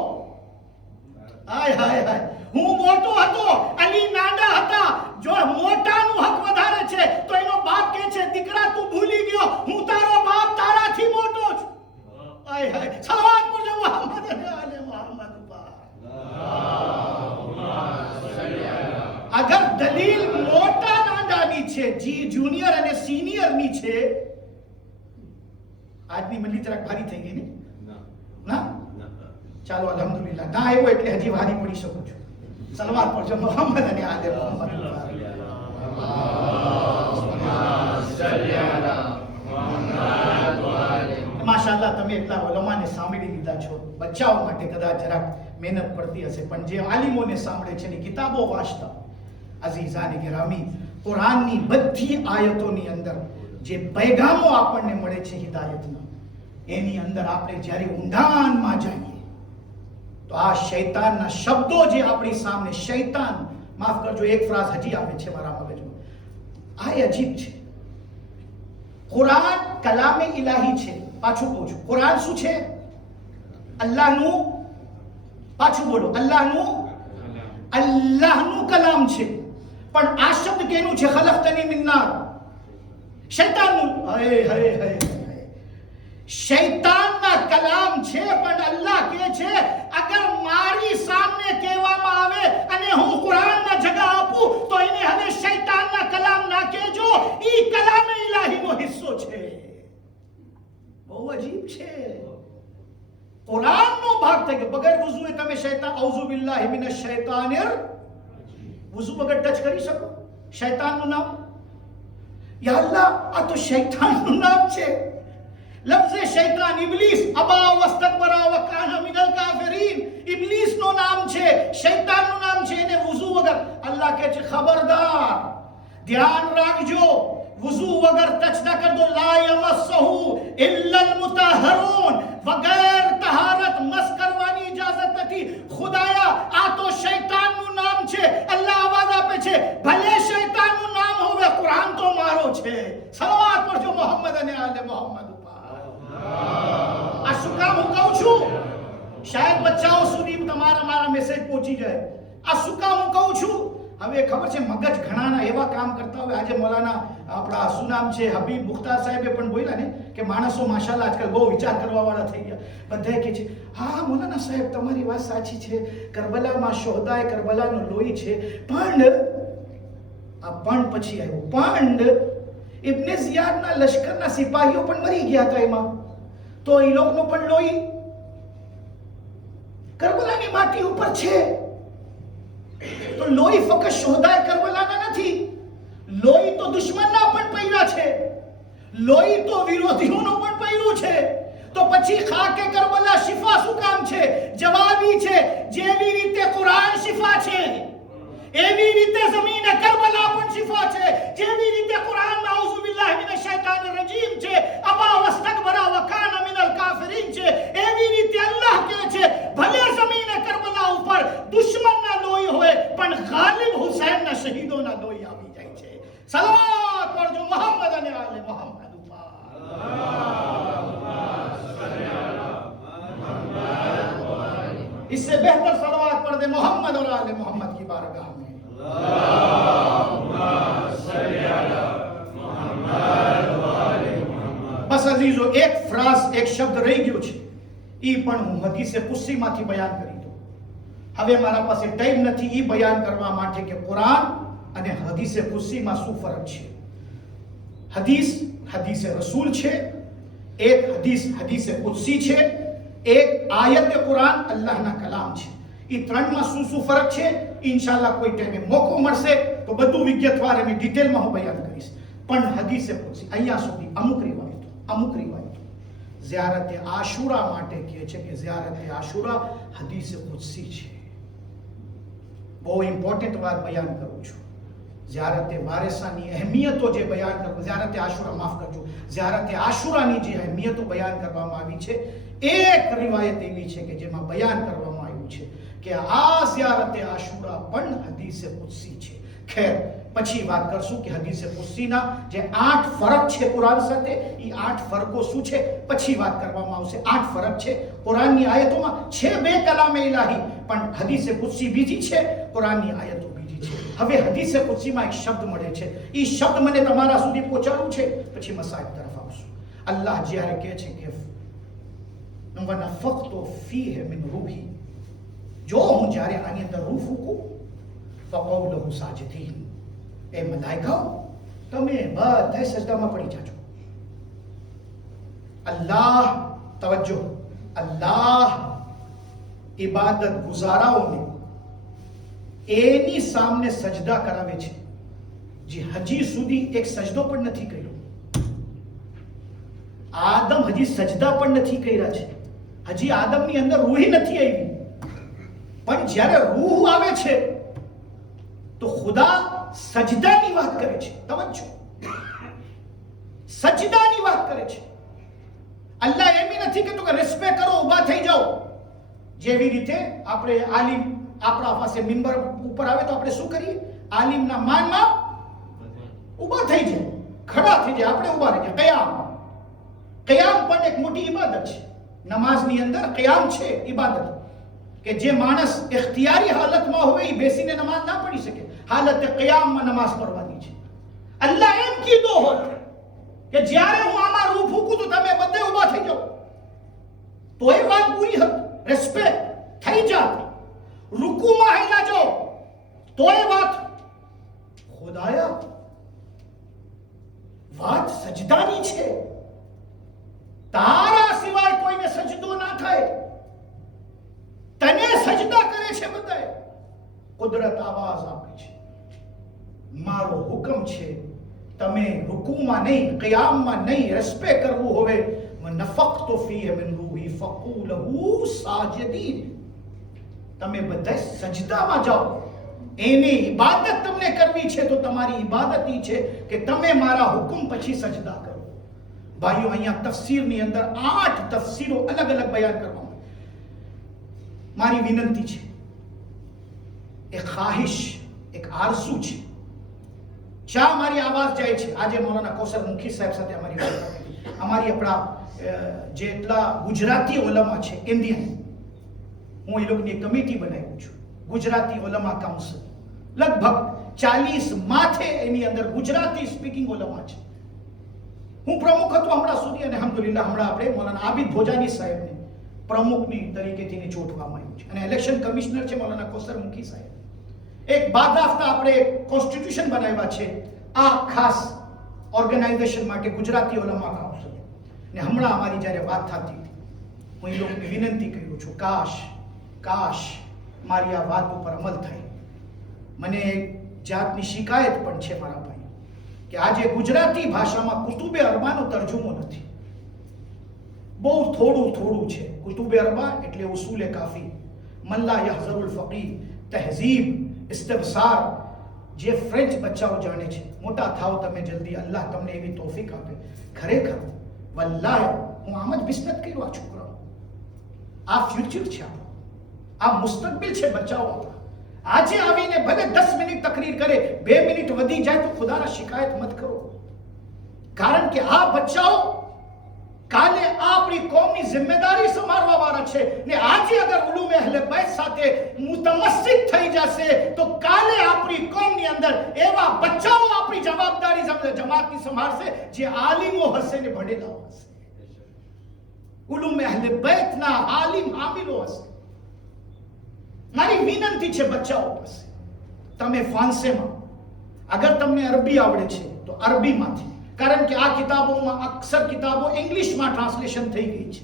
હાય હાય હાય, હું મોટો હતો, અલી નાના હતા. જો મોટાનું હક વધારે છે તો એનો બાપ કહે છે દીકરા તું ભૂલી ગયો, હું તારો બાપ તારાથી મોટો છું. હાય હાય, સલવાત પડજો મુહમ્મદ અને આલે મુહમ્મદ ઉપર. અગર દલીલ મોટા નાનાની છે, જી જુનિયર અને સિનિયરની છે, આજની મંડી જરાક ભારી થઈ ગઈ ને? ના, ચાલો અલ્હમ્દુલિલ્લાહ. ના આવ્યો એટલે હજી ભારી પડી શકો છો. સલવાત પડજો મુહમ્મદ અને આલે મુહમ્મદ. માશાઅલ્લાહ તમે એટલા ઉલમાને સાંભળી લીધા છો. બચ્ચાઓ માટે કદાચ જરાક મહેનત પડતી હશે, પણ જે આલિમોને સાંભળે છે ને કિતાબો વાંચતા અઝીઝાને ગિરામી, કુરાનની બધી આયતોની અંદર જે પૈગામો આપણને મળે છે હિદાયતના, એની અંદર આપણે જ્યારે ઊંડાણમાં જઈએ તો આ શૈતાનના શબ્દો જે આપણી સામે, શૈતાન, માફ કરજો એક ફ્રાઝ હજી આવે છે મારા મગજમાં, આ અજીબ છે. કુરાન કલામે ઇલાહી છે. પાછું કહું છું, કુરાન શું છે? અલ્લાહનું, પાછું બોલો, અલ્લાહનું કલામ છે. પણ આ શબ્દ કેનું છે? ખલક્તની મિન નાર, શૈતાનનું. શૈતાનના કલામ છે, પણ અલ્લાહ કહે છે અગર મારી સામે કહેવામાં આવે અને હું કુરાનમાં જગા આપું તો એને હવે શૈતાનના કલામ ના કહેજો, ઈ કલામે ઇલાહીનો હિસ્સો છે. બહુ અજીબ છે. કુરાનનો ભાગ થઈ ગયો. બગર વુઝુએ તમે શૈતાન, ઔઝુ બિલ્લાહિ મિનશ શૈતાનિર, વુઝુ વગર ટચ કરી શકો શૈતાનનું નામ? યા અલ્લાહ, આ તો શૈતાનનું નામ છે. લફ્ઝે શૈતાન, ઇબ્લીસ, અબા વસ્તકબરા વ કાના મિનલ કાફિરીન, ઇબ્લીસનો નામ છે, શૈતાનનું નામ છે. એને વુઝુ વગર અલ્લાહ કહે છે ખબરદાર, ધ્યાન રાખજો, વુઝુ વગર ટચ ના કર દો. લા યમસ્સહુ ઇલ્લલ મુતાહહરુન, વગર તહારત મસ કરવાની ઇજાઝત નથી. ખુદાયા, આ તો શૈતાનનું નામ છે. અલ્લાહ આવાજ આપે છે, ભલે શૈતાનનું નામ હોવે, કુરાન તો મારો છે. સલવાત પડજો મોહમ્મદ અને આલે મોહમ્મદ ઉપર. આ શું કામ હું કહું છું? શાયદ બચ્ચાઓ સુધી તમારા મારા મેસેજ પહોંચી જાય. આ શું કામ હું કહું છું? હવે ખબર છે મગજ ઘણાના એવા કામ કરતા હોય. આજે મૌલાના આપણા શું નામ છે, હબીબ મુખ્તાર સાહેબે પણ બોલ્યા ને કે માણસો માશાલ્લાહ આજકાલ બહુ વિચાર કરવા વાળા થઈ ગયા. બધા કહે છે હા મૌલાના સાહેબ તમારી વાત સાચી છે, કરબલામાં શોહદાએ કરબલાનું લોહી છે, પણ આ પણ પછી આવ્યું, પણ ઇબ્ને ઝિયાદના લશ્કરના સિપાહીઓ પણ મરી ગયા હતા એમાં, તો એ લોકોનું પણ લોહી કરબલાની માટી ઉપર છે. તો લોહી ફક્ત શોહદાએ કરબલાના નથી, લોહી તો દુશ્મનના પણ પૈડા છે, લોહી તો વિરોધીઓનો પણ પૈડું છે. તો પછી ખાકે કરબલા શિફા શું કામ છે? જવાબી છે. જેવી રીતે કુરાન શિફા છે, એવી રીતે ઝમીન કરબલા પણ શિફા છે. જેવી રીતે કુરાન આઉઝુ બિલ્લાહિ મિનશ શૈતાનિર રજીમ છે, અબા વસ્તકબરા વ કાના મિનલ કાફિરીન છે, એવી રીતે અલ્લાહ કહે છે ભલે ઝમીન કરબલા ઉપર દુશ્મનના લોહી હોય, પણ ગાલિબ હુસૈનના શહીદોના લોહી આવી જાય છે. સલવાત પડજો મોહમ્મદ અને આલે મોહમ્મદ ઉપર. इससे बेहतर सलवात पढ़ दे मोहम्मद और आले मोहम्मद की बारगाह में. બસ અઝીઝો, એક ફ્રાઝ, એક શબ્દ રહી ગયો છે, ઈ પણ હું હદીસે કુસ્સીમાંથી બયાન કરી દઉં. હવે મારા પાસે ટાઈમ નથી ઈ બયાન કરવા માટે કે કુરાન અને હદીસે કુસ્સીમાં શું ફરક છે. હદીસ હદીસે રસૂલ છે, એક હદીસ હદીસે કુસ્સી છે, એક આયત કુરાન અલ્લાહના કલામ છે. એ ત્રણમાં શું શું ફરક છે ઇન્શાઅલ્લાહ કોઈ ટાઈમે મોકો મળશે તો બધું વિગતવાર અને ડિટેલમાં હું બયાન કરીશ. પણ હદીસે કુદસી અહીંયા સુધી અમુક રિવાયતો ઝિયારતે આશુરા માટે કહે છે કે ઝિયારતે આશુરા હદીસે કુદસી છે. બહુ ઇમ્પોર્ટન્ટ વાત બયાન કરું છું. ઝિયારતે વારિસાની અહેમિયતો જે બયાન કરું, ઝિયારતે આશુરા, માફ કરજો, ઝિયારતે આશુરાની જે અહેમિયતો બયાન કરવામાં આવી છે, એક રિવાયત એવી છે કે જેમાં બયાન કરવામાં આવ્યું છે કે આ ઝિયારતે આશુરા પણ હદીસે કુદસી છે. ખેર, પછી વાત કરશું કે હદીસે કુદસીના જે 8 ફરક છે કુરાન સાથે, એ 8 ફરકો શું છે પછી વાત કરવામાં આવશે. 8 ફરક છે કુરાનની આયતોમાં. છે 2 કલામે ઇલાહી, પણ હદીસે કુદસી બીજી છે, કુરાનની આયતો બીજી છે. હવે હદીસે કુદસીમાં એક શબ્દ મળે છે, એ શબ્દ મને તમારા સુધી પહોંચાડવું છે, પછી મસાઇલ તરફ આવશું. અલ્લાહ જ્યારે કહે છે કે વનફખ્તુ ફીહ મિન રૂહી, જો હું જ્યારે આની અંદર રૂહ ફૂંકું, ફકૌ લહુ સાજિદીન, એ મલાઈકાઓ તમે બધા સજદામાં પડી જાજો. અલ્લાહ, તવજ્જો, અલ્લાહ ઇબાદત ગુજારાઓને એની સામે સજદા કરાવે છે જે હજી સુધી એક સજદો પણ નથી કર્યો. આદમ હજી સજદા પણ નથી કર્યા છે, હજી આદમની અંદર રૂહ નથી આવી. પણ જ્યારે રૂહ આવે છે તો ખુદા સજદાની વાત કરે છે. તવજ્જો, સજદાની વાત કરે છે. અલ્લાહ એમ નથી કહેતો કે રિસ્પેક્ટ કરો, ઊભા થઈ જાઓ. જેવી રીતે આપણે આલિમ આપણા પાસે મિંબર ઉપર આવે તો આપણે શું કરીએ? આલિમના માનમાં ઊભા થઈ જાય, ખડા થઈ જાય, આપણે ઊભા રહી જાય. કયામ પણ એક મોટી ઇબાદત છે. નમાઝની અંદર કયામ છે, ઇબાદત. કે જે માણસ ઇખ્તિયારી હાલતમાં હોય એ બેસીને નમાઝ ના પઢી શકે, હાલત કયામમાં નમાઝ પઢવાની છે. અલ્લાહ એમ કીધો હોત કે જ્યારે હું આમાં રૂહ ફૂંકું તો તમે બધે ઊભા થઈ જાઓ, તો એ વાત પૂરી હતી. રિસ્પેક્ટ થઈ જાત, રૂકુમાં હેલા જાઓ તો એ વાત. ખુદાયા, વાત સજદાની છે. તારા સિવાય કોઈને સજદો ના થાય, તને સજદા કરે છે બધાએ. કુદરત આવાજ આપે છે, મારો હુકમ છે તમે રૂકુમાં નહીં, કિયામમાં નહીં, રિસ્પેક્ટ કરવું હોય નફખ્તુ ફીહ મિન રૂહી ફકૂલહુ સાજિદીન. તમે બધા સજદામાં જાઓ. એની ઇબાદત તમને કરવી છે તો તમારી ઇબાદત ઈ છે કે તમે મારા હુકમ પછી સજદા કરો. ભાઈઓ, અહીંયા તફસીરની અંદર 8 તફસીરો અલગ અલગ બયાન કરવામાં. મારી વિનંતી છે, એક ખાહિશ, એક આરઝુ છે. શા મારી આવાજ જાય છે? આજે મૌલાના કૌસર મુખી સાહેબ સાથે અમારી વાત થઈ. અમારી આપણા જેટલા ગુજરાતી ઉલમા છે ઇન્ડિયન, હું એ લોકોની કમિટી બનાવ્યું છું, ગુજરાતી ઉલમા કાઉન્સિલ. લગભગ 40 માથે એની અંદર ગુજરાતી સ્પીકિંગ ઉલમા છે. હું પ્રમુખ હતો હમણાં સુધી, અને અલ્હમ્દુલિલ્લાહ હમણાં આપણે મૌલાના આબિદ ભોજાની સાહેબને પ્રમુખની તરીકેથી ચૂંટવામાં આવ્યું છે, અને ઇલેક્શન કમિશનર છે મૌલાના કૌસર મુખી સાહેબ. એક બાધાફતા આપણે કોન્સ્ટિટ્યુશન બનાવ્યા છે આ ખાસ ઓર્ગેનાઇઝેશન માટે, ગુજરાતી ઉલમા કાઉન્સિલ. ને હમણાં અમારી જ્યારે વાત થતી હતી, હું એ લોકોને વિનંતી કરું છું, કાશ મારી આ વાત ઉપર અમલ થાય. મને એક જાતની શિકાયત પણ છે મારા ભાઈ કે આજે ગુજરાતી ભાષામાં કુતુબે અરબાનો તરજુમો નથી. બહુ થોડું છે. કુતુબે અરબા એટલે ઉસૂલે કાફી, મલ્લા યહઝરુલ ફકીહ, તહઝીબ, ઇસ્તિબસાર, જે ફ્રેન્ચ બચ્ચાઓ જાણે છે. મોટા થાવ તમે જલ્દી, અલ્લાહ તમને એવી તૌફીક આપે. ખરેખર વલ્લાહ હું આમ જ બિસ્નત કર્યું આ છોકરાઓ. આ ફ્યુચર છે આપણું, આ મુસ્તકબિલ છે બચ્ચાઓ આપણા. આજે આવીને ભલે 10 મિનિટ તકરીર કરે, 2 મિનિટ વધી જાય તો ખુદાના શિકાયત મત કરો. કારણ કે આ બચ્ચાઓ કાલે આપણી કોમની જિમ્મેદારી સંભાળવા વાળા છે. ને આજે અગર ઉલુમે અહલે બેત સાથે મુતમસ્સિક થઈ જશે તો કાલે આપણી કોમની અંદર એવા બચ્ચાઓ આપણી જવાબદારી જમાતની સંભાળશે જે આલિમો હશે ને ભણેલા હશે. ઉલુમે અહલે બેતના આલિમ આમિલો હશે. મારી વિનંતી છે બચ્ચાઓ પાસે, તમે ફાંસેમાં અગર તમને અરબી આવડે છે તો અરબીમાંથી, કારણ કે આ કિતાબોમાં અક્સર કિતાબો ઇંગ્લિશમાં ટ્રાન્સલેશન થઈ ગઈ છે.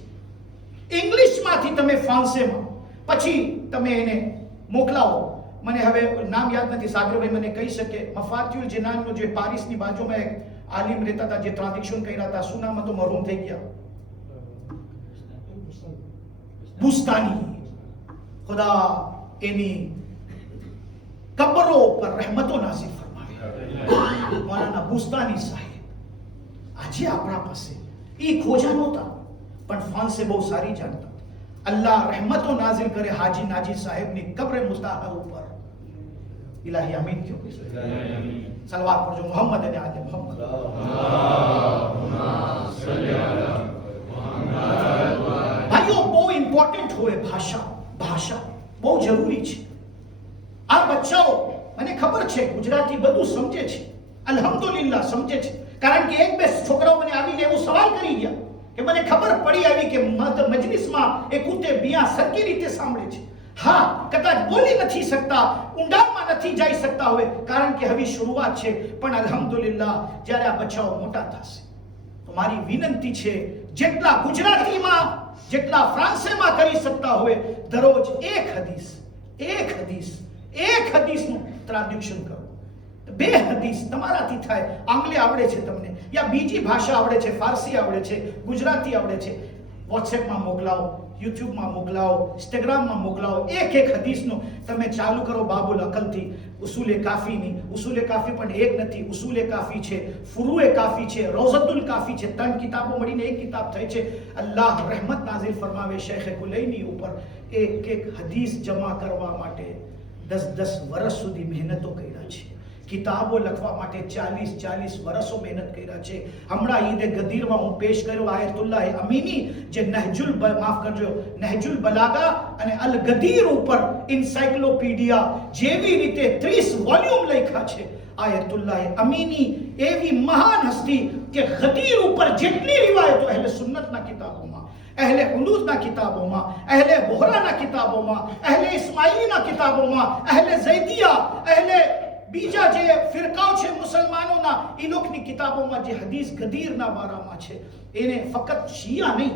ઇંગ્લિશમાંથી તમે ફ્રાન્સેમાં પછી તમે એને મોકલાવો. મને હવે નામ યાદ નથી, સાગરભાઈ મને કહી શકે. મફાતિયુલ જિનાનનો જે પારિસની બાજુમાં એક આલિમ રહેતા હતા, જે ટ્રાન્ઝેક્શન કર્યા હતા, શું નામ હતું? મરહૂમ થઈ ગયા, બુસ્તાની. ખુદા એની કબરો પર રહેમતો નાઝિલ ફરમાવે. મૌલાના બુસ્તાની સાહેબ આજે આપણા પાસે એ ખોજા નહોતા, પણ ફાંસે બહુ સારી જાણતા. અલ્લાહ રહેમતો નાઝિલ કરે હાજી નાજી સાહેબની કબ્ર મુતાહર ઉપર. ઇલાહી આમીન કહો. સલવાત પડજો મોહમ્મદ અને આલે મોહમ્મદ. ભાઈઓ, બહુ ઇમ્પોર્ટન્ટ હોય ભાષા બહુ જરૂરી છે. આ બચ્ચાઓ, મને ખબર છે ગુજરાતી બધું સમજે છે, અલ્હમ્દુલિલ્લાહ સમજે છે. કારણ કે 1-2 છોકરાઓ મને આવીને એવો સવાલ કરી ગયા કે મને ખબર પડી આવી કે મજલિસમાં એ કુતે બિયા સરખી રીતે સાંભળે છે. હા, કદાચ બોલી નથી શકતા, ઊંડાણમાં નથી જઈ શકતા હોય, કારણ કે હવે શરૂઆત છે. પણ અલ્હમ્દુલિલ્લાહ જ્યારે આ બચ્ચાઓ મોટા થશે તો મારી વિનંતી છે, જેટલા ગુજરાતીમાં, જેટલા ફ્રાન્સેમાં કરી શકતા હોય, દરરોજ એક હદીસનું ટ્રાન્ઝેક્શન કરો. 2 હદીસ તમારાથી થાય, આંગ્લે આવડે છે તમને, યા બીજી ભાષા આવડે છે, ફારસી આવડે છે, ગુજરાતી આવડે છે, વોટ્સએપમાં મોકલાવો, યુટ્યુબમાં મોકલાવો, ઇન્સ્ટાગ્રામમાં મોકલાવો. એક હદીસનો તમે ચાલુ કરો બાબુલ અકલથી, ઉસૂલે કાફીની. ઉસૂલે કાફી પણ એક નથી, ઉસૂલે કાફી છે, ફુરુએ કાફી છે, રોઝતુલ કાફી છે, 3 કિતાબો મળીને એક કિતાબ થઈ છે. અલ્લાહ રહેમત નાઝિલ ફરમાવે શેખ કુલૈની ઉપર. એક હદીસ જમા કરવા માટે 10 વર્ષ સુધી મહેનતો કર્યા છે. કિતાબો લખવા માટે 40 વર્ષો મહેનત કર્યા છે. હમણાં ઈદે ગદીરમાં હું પેશ કર્યો આયતુલ્લાહ અમીની, જે નહેજુલ બલાગા અને અલ ગદીર ઉપર એન્સાઇક્લોપીડિયા જેવી રીતે 30 વોલ્યુમ લખ્યા છે. આયતુલ્લાહ અમીની એવી મહાન હસ્તી કે ગદીર ઉપર જેટલી રિવાયતો અહેલે સુન્નતના કિતાબોમાં, અહેલે હુદૂસના કિતાબોમાં, અહેલે બોહરાના કિતાબોમાં, અહેલે ઇસ્માઇલીના કિતાબોમાં, અહેલે ઝૈદિયા, અહેલે બીજા જે ફિરકાઓ છે મુસલમાનોના, એ લોકોની કિતાબોમાં જે હદીસ ગદીરના બારામાં છે, એને ફક્ત શિયા નહીં,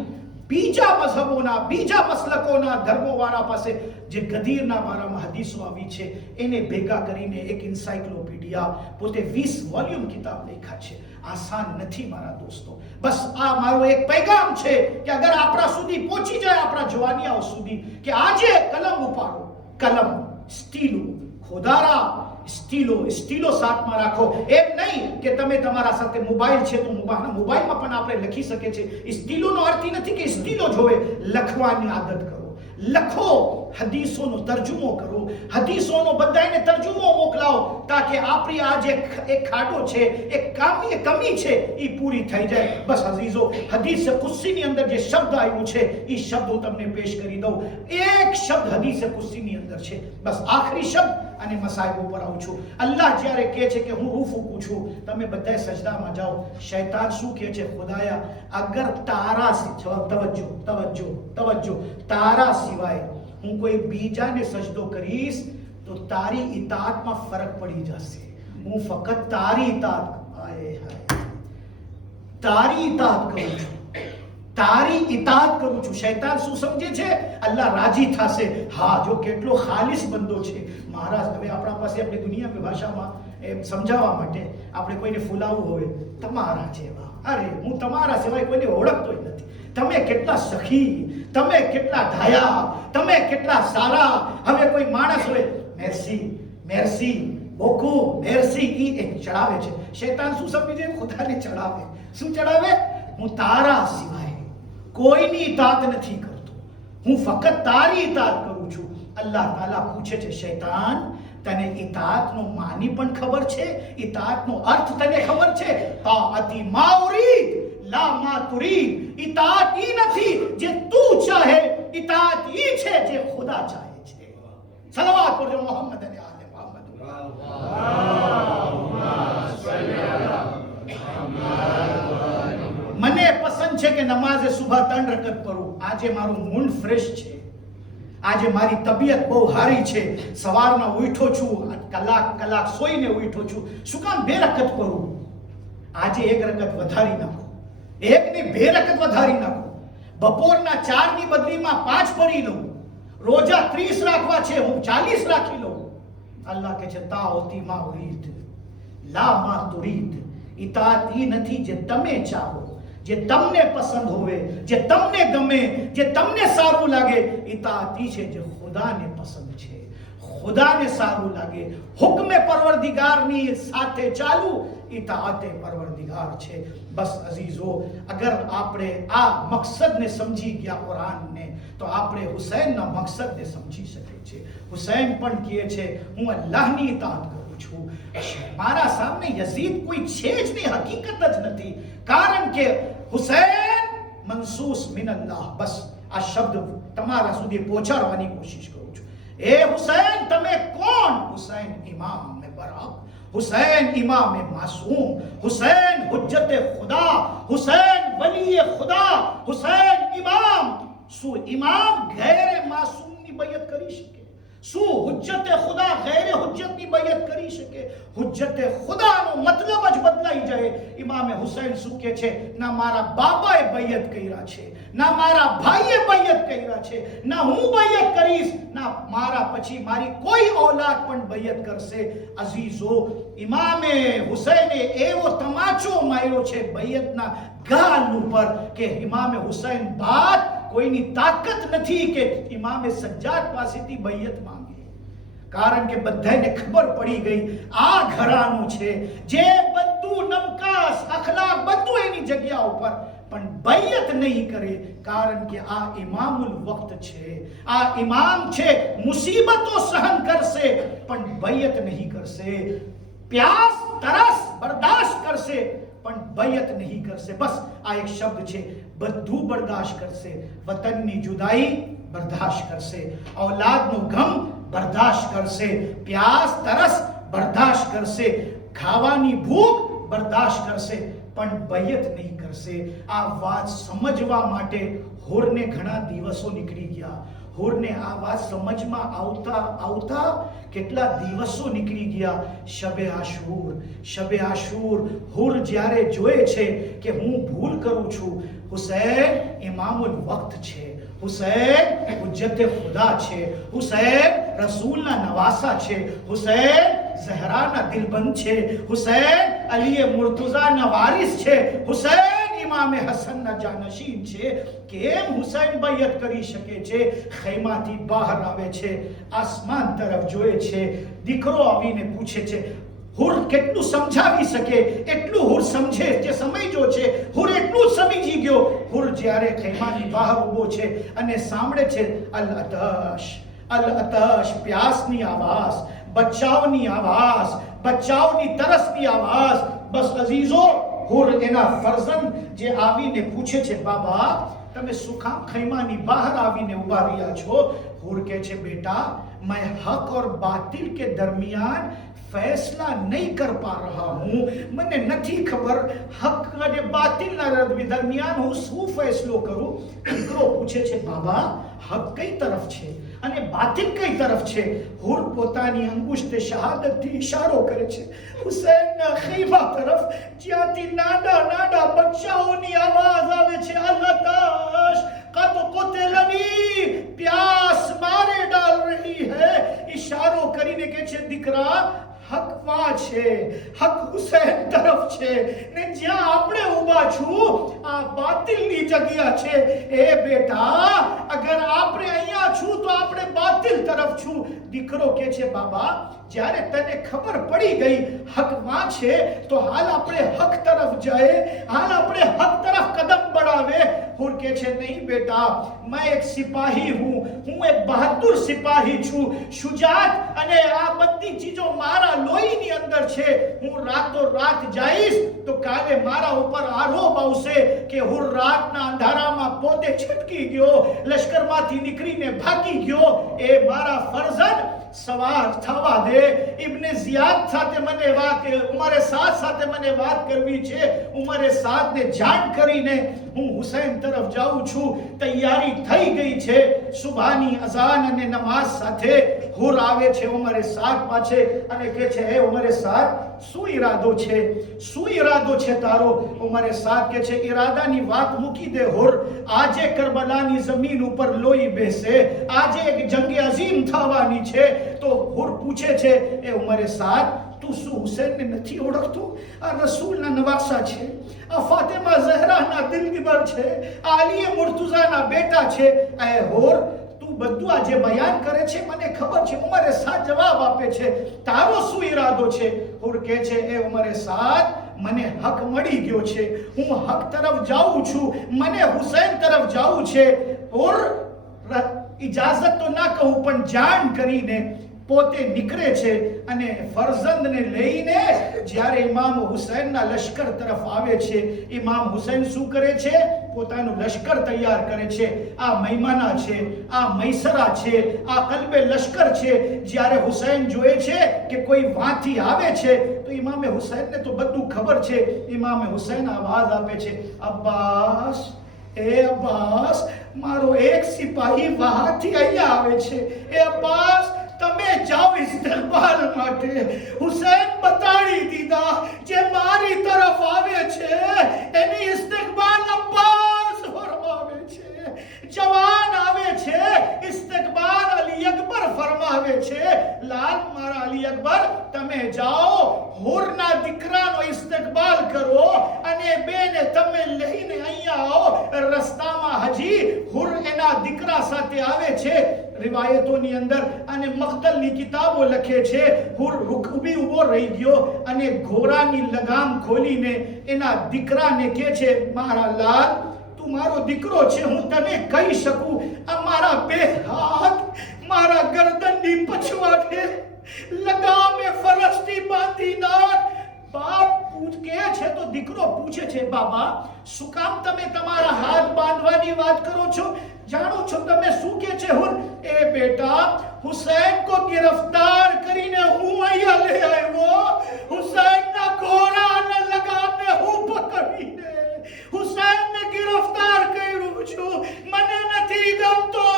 બીજા મઝહબોના, બીજા મસલકોના ધર્મોવાળા પાસે જે ગદીરના બારામાં હદીસો આવી છે, એને ભેગા કરીને એક એન્સાઇક્લોપીડિયા, પોતે 20 વોલ્યુમ કિતાબ લખ્યા છે. આસાન નથી મારા દોસ્તો. બસ આ મારો એક પૈગામ છે કે અગર આપણા સુધી પહોંચી જાય, આપણા જવાનિયાઓ સુધી, કે આજે કલમ ઉપાડો, કલમ, સ્ટીલો, ખોદારા, સ્ટીલો સાથમાં રાખો. એમ નહીં કે તમે તમારા સાથે મોબાઈલ છે તો મોબાઈલમાં પણ આપણે લખી શકીએ છીએ. સ્ટીલોનો અર્થ નથી કે સ્ટીલો જોવે, લખવાની આદત કરો, લખો, હદીસોનો તર્જુમો કરો, હદીસોનો બધાને તર્જુમો મોકલાવો, તાકે આપણી આ જે એક ખાડો છે, એક કમી છે, એ પૂરી થઈ જાય. બસ અઝીઝો, હદીસ કુસ્સીની અંદર જે શબ્દ આવ્યું છે, એ શબ્દ હું તમને પેશ કરી દઉં. એક શબ્દ હદીસ કુસ્સીની અંદર છે, બસ આખરી શબ્દ, અને મસાઈબ ઉપર આવું છું. અલ્લાહ જ્યારે કહે છે કે હું રૂહ ફૂંકું છું, તમે બધા સજદામાં જાઓ. શૈતાન શું કહે છે? ખુદાયા, અગર તારા તવજ્જો તારા સિવાય હું કોઈ બીજાને સજદો કરીશ તો તારી ઇતાઅતમાં ફરક પડી જશે. હું ફક્ત તારી ઇતાઅત કરું છું, તારી ઇતાઅત કરું છું. શૈતાન શું સમજે છે? અલ્લાહ રાજી થશે. હા, જો કેટલો ખાલિસ બંદો છે મહારાજ. હવે આપણા પાસે આપણી દુનિયાની ભાષામાં સમજાવવા માટે આપણે કોઈને ફૂલાવવું હોય, તમારા જેવા, અરે હું તમારા સિવાય કોઈને ઓળખતો જ નથી, તમે કેટલા સખી, તમે કેટલા ધાયા, તમે કેટલા સારા. હવે કોઈ માણસ હોય, મેર્સી બોકુ મેર્સી, ઈ એક ચડાવે છે. શૈતાન શું સમજે છે? ખુદાને ચડાવે. શું ચડાવે? હું તારા સિવાય કોઈની ઇતાઅત નથી કરતો, હું ફક્ત તારી ઇતાઅત કરું છું. અલ્લાહ તાલા પૂછે છે, શૈતાન, તને ઇતાઅતનો માની પણ ખબર છે? ઇતાઅતનો અર્થ તને ખબર છે? તાઅતી મા ઉરીદ લા મા તુરીદ. ઇતાઅત ઈ નથી જે તું ચાહે, ઇતાઅત ઈ છે જે ખુદા ચાહે છે. સલવાત કરજો મોહમ્મદ અને આલે મોહમ્મદ. મને પસંદ છે કે નમાઝે સુબહ 3 રકત કરું. આજે મારું મૂડ ફ્રેશ છે, આજે મારી તબિયત બહુ સારી છે, સવારમાં ઉઠો છું, કલાક સોઈને ઉઠો છું. શું કામ 2 રકત કરું? આજે 1 રકત વધારી નાખો, 1 ની 2 રકત વધારી નાખો. બપોરના 4 ની બદલીમાં 5 પડી લઉં. રોજા 30 રાખવા છે, હું 40 રાખી લઉં. અલ્લાહ કહે છે, તાઓતી મા ઉરીદ લા મા તુરીદ. ઇતાઅત ઈ નથી જે તમે ચાહો, જે તમને પસંદ હોવે, જે તમને ગમે, જે તમને સારું લાગે. ઇતાઅત ઈ છે જે ખુદાને પસંદ છે, ખુદાને સારું લાગે. હુક્મે પરવરદિગારની સાથે ચાલુ, ઇતાઅતે પરવરદિગાર છે. બસ અઝીઝો, અગર આપણે આ મકસદને સમજી ગયા કુરાનને, તો આપણે હુસૈનના મકસદને સમજી શકીએ છીએ. હુસૈન પણ કહે છે, હું અલ્લાહની ઇતાઅત કરું છું. મારા સામે યઝીદ કોઈ છે જ નહીં, હકીકત જ નથી. કારણ કે હુસૈન મંસૂસ મિન અલ્લાહ. બસ આ શબ્દ તમારા સુધી પહોંચાડવાની કોશિશ કરું છું. એ હુસૈન તમે કોણ? હુસૈન ઇમામ બરાક, હુસૈન ઇમામ માસૂમ, હુસૈન હુજ્જતે ખુદા, હુસૈન વલી ખુદા, હુસૈન ઇમામ. શું ઇમામ ગैर માસૂમની બૈયત કરી શકે? શું હુજ્જતે ખુદા ગેર હુજ્જતની બૈયત કરી શકે? હુજ્જતે ખુદાનો મતલબ જ બદલાઈ જાય. ઇમામે હુસૈન શું કહે છે? ના મારા બાબાએ બૈયત કર્યા છે, ના મારા ભાઈએ બૈયત કર્યા છે, ના હું બૈયત કરીશ, ના મારા પછી મારી કોઈ ઔલાદ પણ બૈયત કરશે. અઝીઝો, ઇમામે હુસૈને એવો તમાચો માર્યો છે બૈયતના ગાલ ઉપર કે ઇમામે હુસૈન બાદ કોઈની તાકાત નથી કે ઇમામે સજ્જાદ પાસેથી બૈયત માંગે. કારણ કે બધાને ખબર પડી ગઈ આ ઘરાનું છે જે બધું નમકાસ અખલાક બધું એની જગ્યા ઉપર, પણ બૈયત નહીં કરે. કારણ કે આ ઇમામુલ વક્ત છે, આ ઇમામ છે, મુસીબતો સહન કરશે પણ બૈયત નહીં કરશે. પ્યાસ તરસ બરદાશ્ત કરશે પણ બૈયત નહીં કરશે. બસ આ એક શબ્દ છે, બધું બરદાશ્ત કરશે. વતનની જુદાઈ બરદાશ્ત કરશે, ઔલાદનો ગમ બરદાશ્ત કરશે, પ્યાસ તરસ બરદાશ્ત કરશે, ખાવાની ભૂખ બરદાશ્ત કરશે પણ બૈયત નહીં કરશે. આ વાત સમજવા માટે હોરને ઘણા દિવસો નીકળી ગયા. હોરને આ વાત સમજમાં આવતા કેટલા દિવસો નીકળી ગયા. શબે આશૂર હોર જ્યારે જોયે છે કે હું ભૂલ કરું છું, હુસૈન ઇમામુલ વક્ત છે, હુસૈન હુજ્જતે ખુદા છે, હુસૈન રસૂલના નવાસા છે, હુસૈન ઝહરાના દિલબંધ છે, હુસૈન અલી મુર્તુઝાના વારિસ છે, હુસૈન ઇમામે હસનના જાનશીન છે. કેમ હુસૈન બૈયત કરી શકે છે? ખૈમાથી બહાર આવે છે, આસમાન તરફ જોયે છે, દીકરો આવીને પૂછે છે. હુર કેટલું સમજાવી શકે એટલું હુર સમજે, જે સમજો છે હુર એટલું સમજી ગયો. હુર જ્યારે ખૈમાની બહાર ઊભો છે અને સાંભળે છે અલ અતશ, પ્યાસની આવાજ, બચ્ચાઓની આવાજ, બચ્ચાઓની તરસની આવાજ. બસ અઝીઝો, હુર એના ફરઝંદ જે આવીને પૂછે છે, બાબા તમે શું કામ ખૈમાની બહાર આવીને ઉભા રહ્યા છો? હુર કહે છે, બેટા मैं हक और बातिल के दरमियान फैसला नहीं कर पा रहा हूं. મને નથી ખબર હક અને બાતિલના દરમિયાન હું શું ફેસલો કરું. દીકરો પૂછે છે, બાબા હક કઈ તરફ છે અને બાતિલ કઈ તરફ છે? હુર પોતાની અંગુષ્ઠે શહાદતથી ઇશારો કરે છે હુસૈનના ખૈમા તરફ, જ્યાંથી નાના બચ્ચાઓની આવાજ આવે છે. અલ્લાહ कब कुतलनी, प्यास मारे डाल रही है. इशारो કરીને કે છે, દીકરા હક માં છે, હક હુસૈન તરફ છે ને જ્યાં આપણે ઊભા છું આ બાતિલની જગ્યા છે. એ બેટા અગર આપણે અહીંયા છું તો આપણે બાતિલ તરફ છું. દીકરો કે છે, બાબા જ્યારે તને ખબર પડી ગઈ હક માં છે તો હાલ આપણે હક તરફ જાય, હાલ આપણે હક તરફ કદમ बढ़ावे. હુર કે છે, નહીં બેટા मैं एक सिपाही हूं, હું એક બહાદુર સિપાહી છું. શુજાત અને આ બધી ચીજો મારા લોહીની અંદર છે. હું રાતો રાત જઈશ તો કાલે મારા ઉપર આરોપ આવશે કે હું રાતના અંધારામાં પોતે છટકી ગયો, લશ્કરમાંથી નીકળીને ભાગી ગયો. એ મારા ફરઝન સવાર થવા દે. ઇબ્ને ઝિયાદ સાથે મને વાત, ઉમરે સાદ સાથે મને વાત કરવી છે. ઉમરે સાદને જાણ કરીને હું હુસૈન તરફ જાઉં છું. તૈયારી થઈ ગઈ છે. સુબહની અઝાન અને નમાઝ સાથે હુર આવે છે ઉમરે સાદ પાસે અને કહે છે, હે ઉમરે સાદ શું ઈરાદો છે, શું ઈરાદો છે તારો? ઉમરે સાદ કહે છે, ઈરાદાની વાત મૂકી દે હુર, આજે કરબલાની જમીન ઉપર લોહી બેસે, આજે એક જંગે અઝીમ થવાની છે. તો હુર પૂછે છે, એ ઉમરે સાદ તું શું હુસૈનને નથી ઓળખતો? આ રસૂલના નવાસા છે, આ ફાતિમા ઝહરાના દિલગીબર છે, આ અલી મુર્તુઝાના બેટા છે. એ હુર તું બધું આ જે બયાન કરે છે મને ખબર છે. ઉમરે સાદ જવાબ આપે છે, તારો શું ઈરાદો છે? હુર કહે છે, એ ઉમરે સાદ મને હક મળી ગયો છે, હું હક તરફ જાઉં છું, મને હુસૈન તરફ જાઉં છે. હુર ઇજાઝત તો ના કહું પણ જાણ કરીને પોતે નીકળે છે અને ફરઝંદને લઈને જ્યારે ઇમામ હુસૈનના લશ્કર તરફ આવે છે. ઇમામ હુસૈન શું કરે છે? પોતાનું લશ્કર તૈયાર કરે છે. આ મૈમાના છે, આ મૈસરા છે, આ કલ્બે લશ્કર છે. જ્યારે હુસૈન જોએ છે કે કોઈ વાંથી આવે છે તો ઇમામે હુસૈનને તો બધું ખબર છે. ઇમામે હુસૈન આવાજ આપે છે, અબ્બાસ, એ અબ્બાસ મારો એક સિપાહી વહાથી અહીંયા આવે છે. એ અબ્બાસ તમે જાઓ ઇસ્તકબાલ માટે. હુસૈન બતાડી દીધા જે મારી તરફ આવે છે એની ઇસ્તકબાલ અબ્બાસ ફરમાવે છે. જવાન આવે છે ઇસ્તકબાલ અલી અકબર ફરમાવે છે. લાલ મારા અલી અકબર તમે જાઓ હુરના દીકરાનો ઇસ્તકબાલ કરો અને બેને તમે લઈને અહીંયા આવો. રસ્તામાં હજી હુર એના દીકરા સાથે આવે છે. રિવાયતોની અંદર અને મક્તલની કિતાબો લખે છે હુર ઊભી ઊભો રહી ગયો અને ઘોડાની લગામ ખોલીને એના દીકરાને કહે છે મારા લાલ તું મારો દીકરો છે હું તને કહી શકું આ મારા બે હાથ મારા ગરદનની પછવાડે લગામે ફરસથી બાંધી નાખ. બાપ કહે છે તો દીકરો પૂછે છે બાબા શું કામ તમે તમારા હાથ બાંધવાની વાત કરો છો? જાણો છો તમે શું કહે છે હુર? એ બેટા હુસૈન કો गिरफ्तार કરીને હું અહીંયા લઈ આવ્યો. હુસૈનના ઘોડાના લગામને હું પકડીને હુસૈનને गिरफ्तार કર્યું છું. મને નથી ગમતો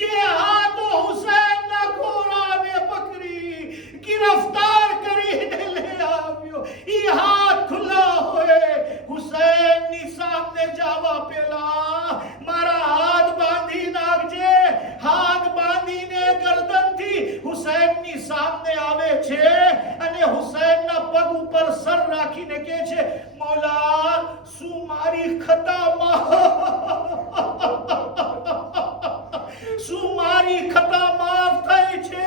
જે હાથો હુસૈનના ઘોડાને પકડી गिरफ्तार કરીને લઈ આવ્યો ઈ હાથ ખુલ્લા હોય. હુસૈનની સામે જવા પહેલા મારા હાથ બાંધી નાખજે. હાથ બાંધીને ગરદનથી હુસૈનની સામે આવે છે અને હુસૈનના પગ ઉપર સર રાખીને કહે છે મૌલા શું મારી ખતા માફ થઈ છે?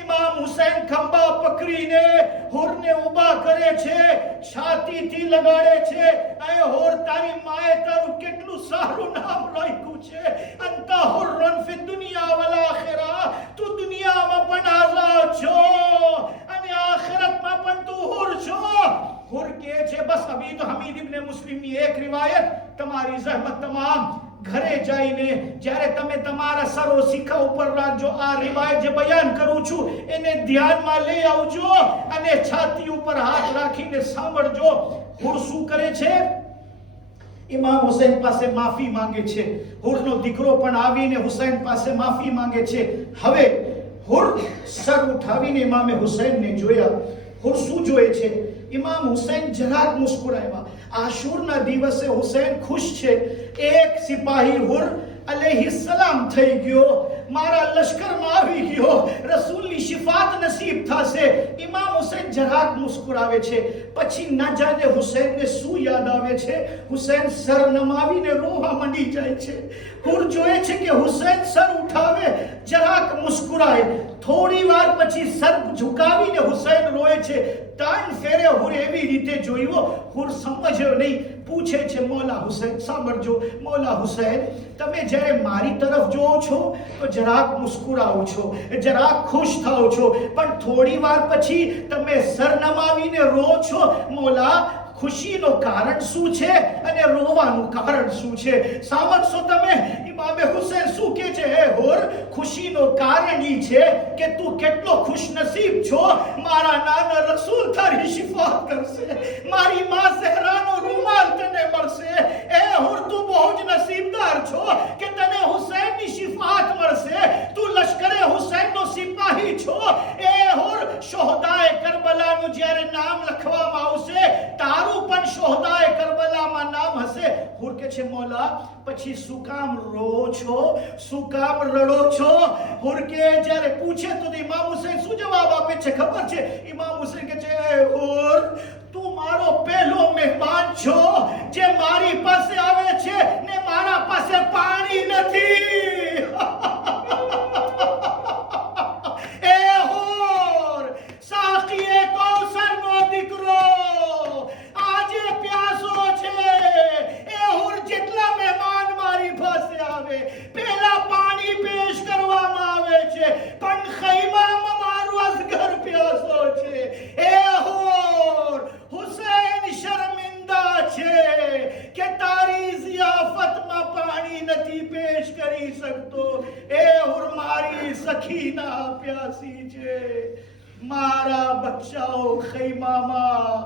ઇમામ હુસૈન ખંભા પકડીને હુરને ઊભા કરે છે, છાતીથી લગાડે છે. એ હુર તારી માએ તારું કેટલું સારું નામ રાખ્યું છે. અંતા હુર્રન ફી દુનિયા વલ આખિરા. તું દુનિયામાં પણ આઝાદ છો અને આખિરતમાં પણ તું હુર છો. હુર કહે છે બસ અભી તો હમીદ ઇબ્ન મુસ્લિમની એક રિવાયત તમારી જહેમત તમામ ઘરે જઈને જ્યારે તમે તમારા સરો શીખા ઉપર રાખજો. આ રિવાયત જે બયાન કરું છું એને ધ્યાનમાં લઈ આવજો અને છાતી ઉપર હાથ રાખીને સાંભળજો. હુર શું કરે છે? ઇમામ હુસૈન પાસે માફી માંગે છે. હુરનો દીકરો પણ આવીને હુસૈન પાસે માફી માંગે છે. હવે હુર સર ઉઠાવીને ઇમામે હુસૈનને જોયા. હુર શું જોયે છે? ઇમામ હુસૈન જરાક મુસ્કુરાયા. આશુરના દિવસે હુસૈન ખુશ છે. એક સિપાહી હુર અલૈહિ સલામ થઈ ગયો, મારા લશ્કરમાં આવી ગયો, રસૂલની શિફાત નસીબ થશે. ઇમામ હુસૈન જરાક મુસ્કુરાવે છે. પછી ન જાણે હુસૈનને શું યાદ આવે છે. હુસૈન સર નમાવીને રોવા માંડી જાય છે. હુર જોયે છે કે હુસૈન સર ઉઠાવે જરાક મુસ્કુરાય. થોડી વાર પછી સર ઝુકાવીને હુસૈન રોય છે. 3 ફેરે હુર એવી રીતે જોયો. હુર સમજ્યો નહીં. પૂછે છે મૌલા હુસૈન સાંભળજો મૌલા હુસૈન તમે જ્યારે મારી તરફ જોવો છો તો જરાક મુસ્કુરાવો છો, જરાક ખુશ થાઓ છો, પણ થોડી વાર પછી તમે સર નમાવીને રો છો. મૌલા ખુશીનો કારણ શું છે અને રોવાનું કારણ શું છે? સાંભળશો તમે? ઇમામે હુસૈન શું કહે છે? હે હુર ખુશીનો કારણ ઈ છે કે તું કેટલો ખુશનસીબ છો. મારા નાના રસૂલ તારી શિફાત કરશે, મારી માં ઝહરાનો રૂમાલ તને મળશે. એ હુર તું બહુ જ નસીબદાર છો કે તને હુસૈનની શિફાત મળશે. તું લશ્કરે હુસૈનનો સિપાહી છો. એ હુર શોહદાએ કરબલાનું જ્યારે નામ લખવામાં આવશે તારું પણ શોહદાએ કરબલામાં નામ હશે. હુર કે છે મૌલા પછી શું કામ રો છો, શું કામ રડો છો? હુર કે જ્યારે પૂછે તો ઇમામ હુસૈન શું જવાબ આપે છે ખબર છે? ઇમામ હુસૈન કે છે હુર તું મારો પહેલો મહેમાન છો જે મારી પાસે આવે છે ને મારા પાસે પાણી નથી. એ હુર સાકીએ કૌસરનો દીકરો આજે પ્યાસો છે. એ હુર જેટલા મહેમાન મારી પાસે આવે પહેલા પાણી પેશ કરવામાં આવે છે, પણ ખૈમામાં મારું અસગર પ્યાસો છે. એ હુર હુસૈન શર્મિંદા છે કે તારી ઝિયાફતમાં પાણી નથી પેશ કરી શકતો. એ હુર મારી સખીના પ્યાસી છે. મારા બચ્ચાઓ ખૈમામાં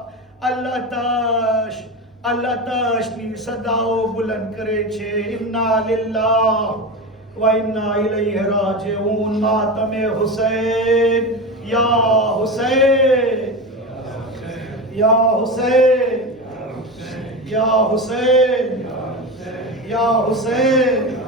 અલ્લાહ તશની સદાઓ બુલંદ કરે છે. ઇન્ના લિલ્લાહ वइन्ना इलैहि राजिऊन। मातम हुसैन या हुसैन या हुसैन या हुसैन या हुसैन।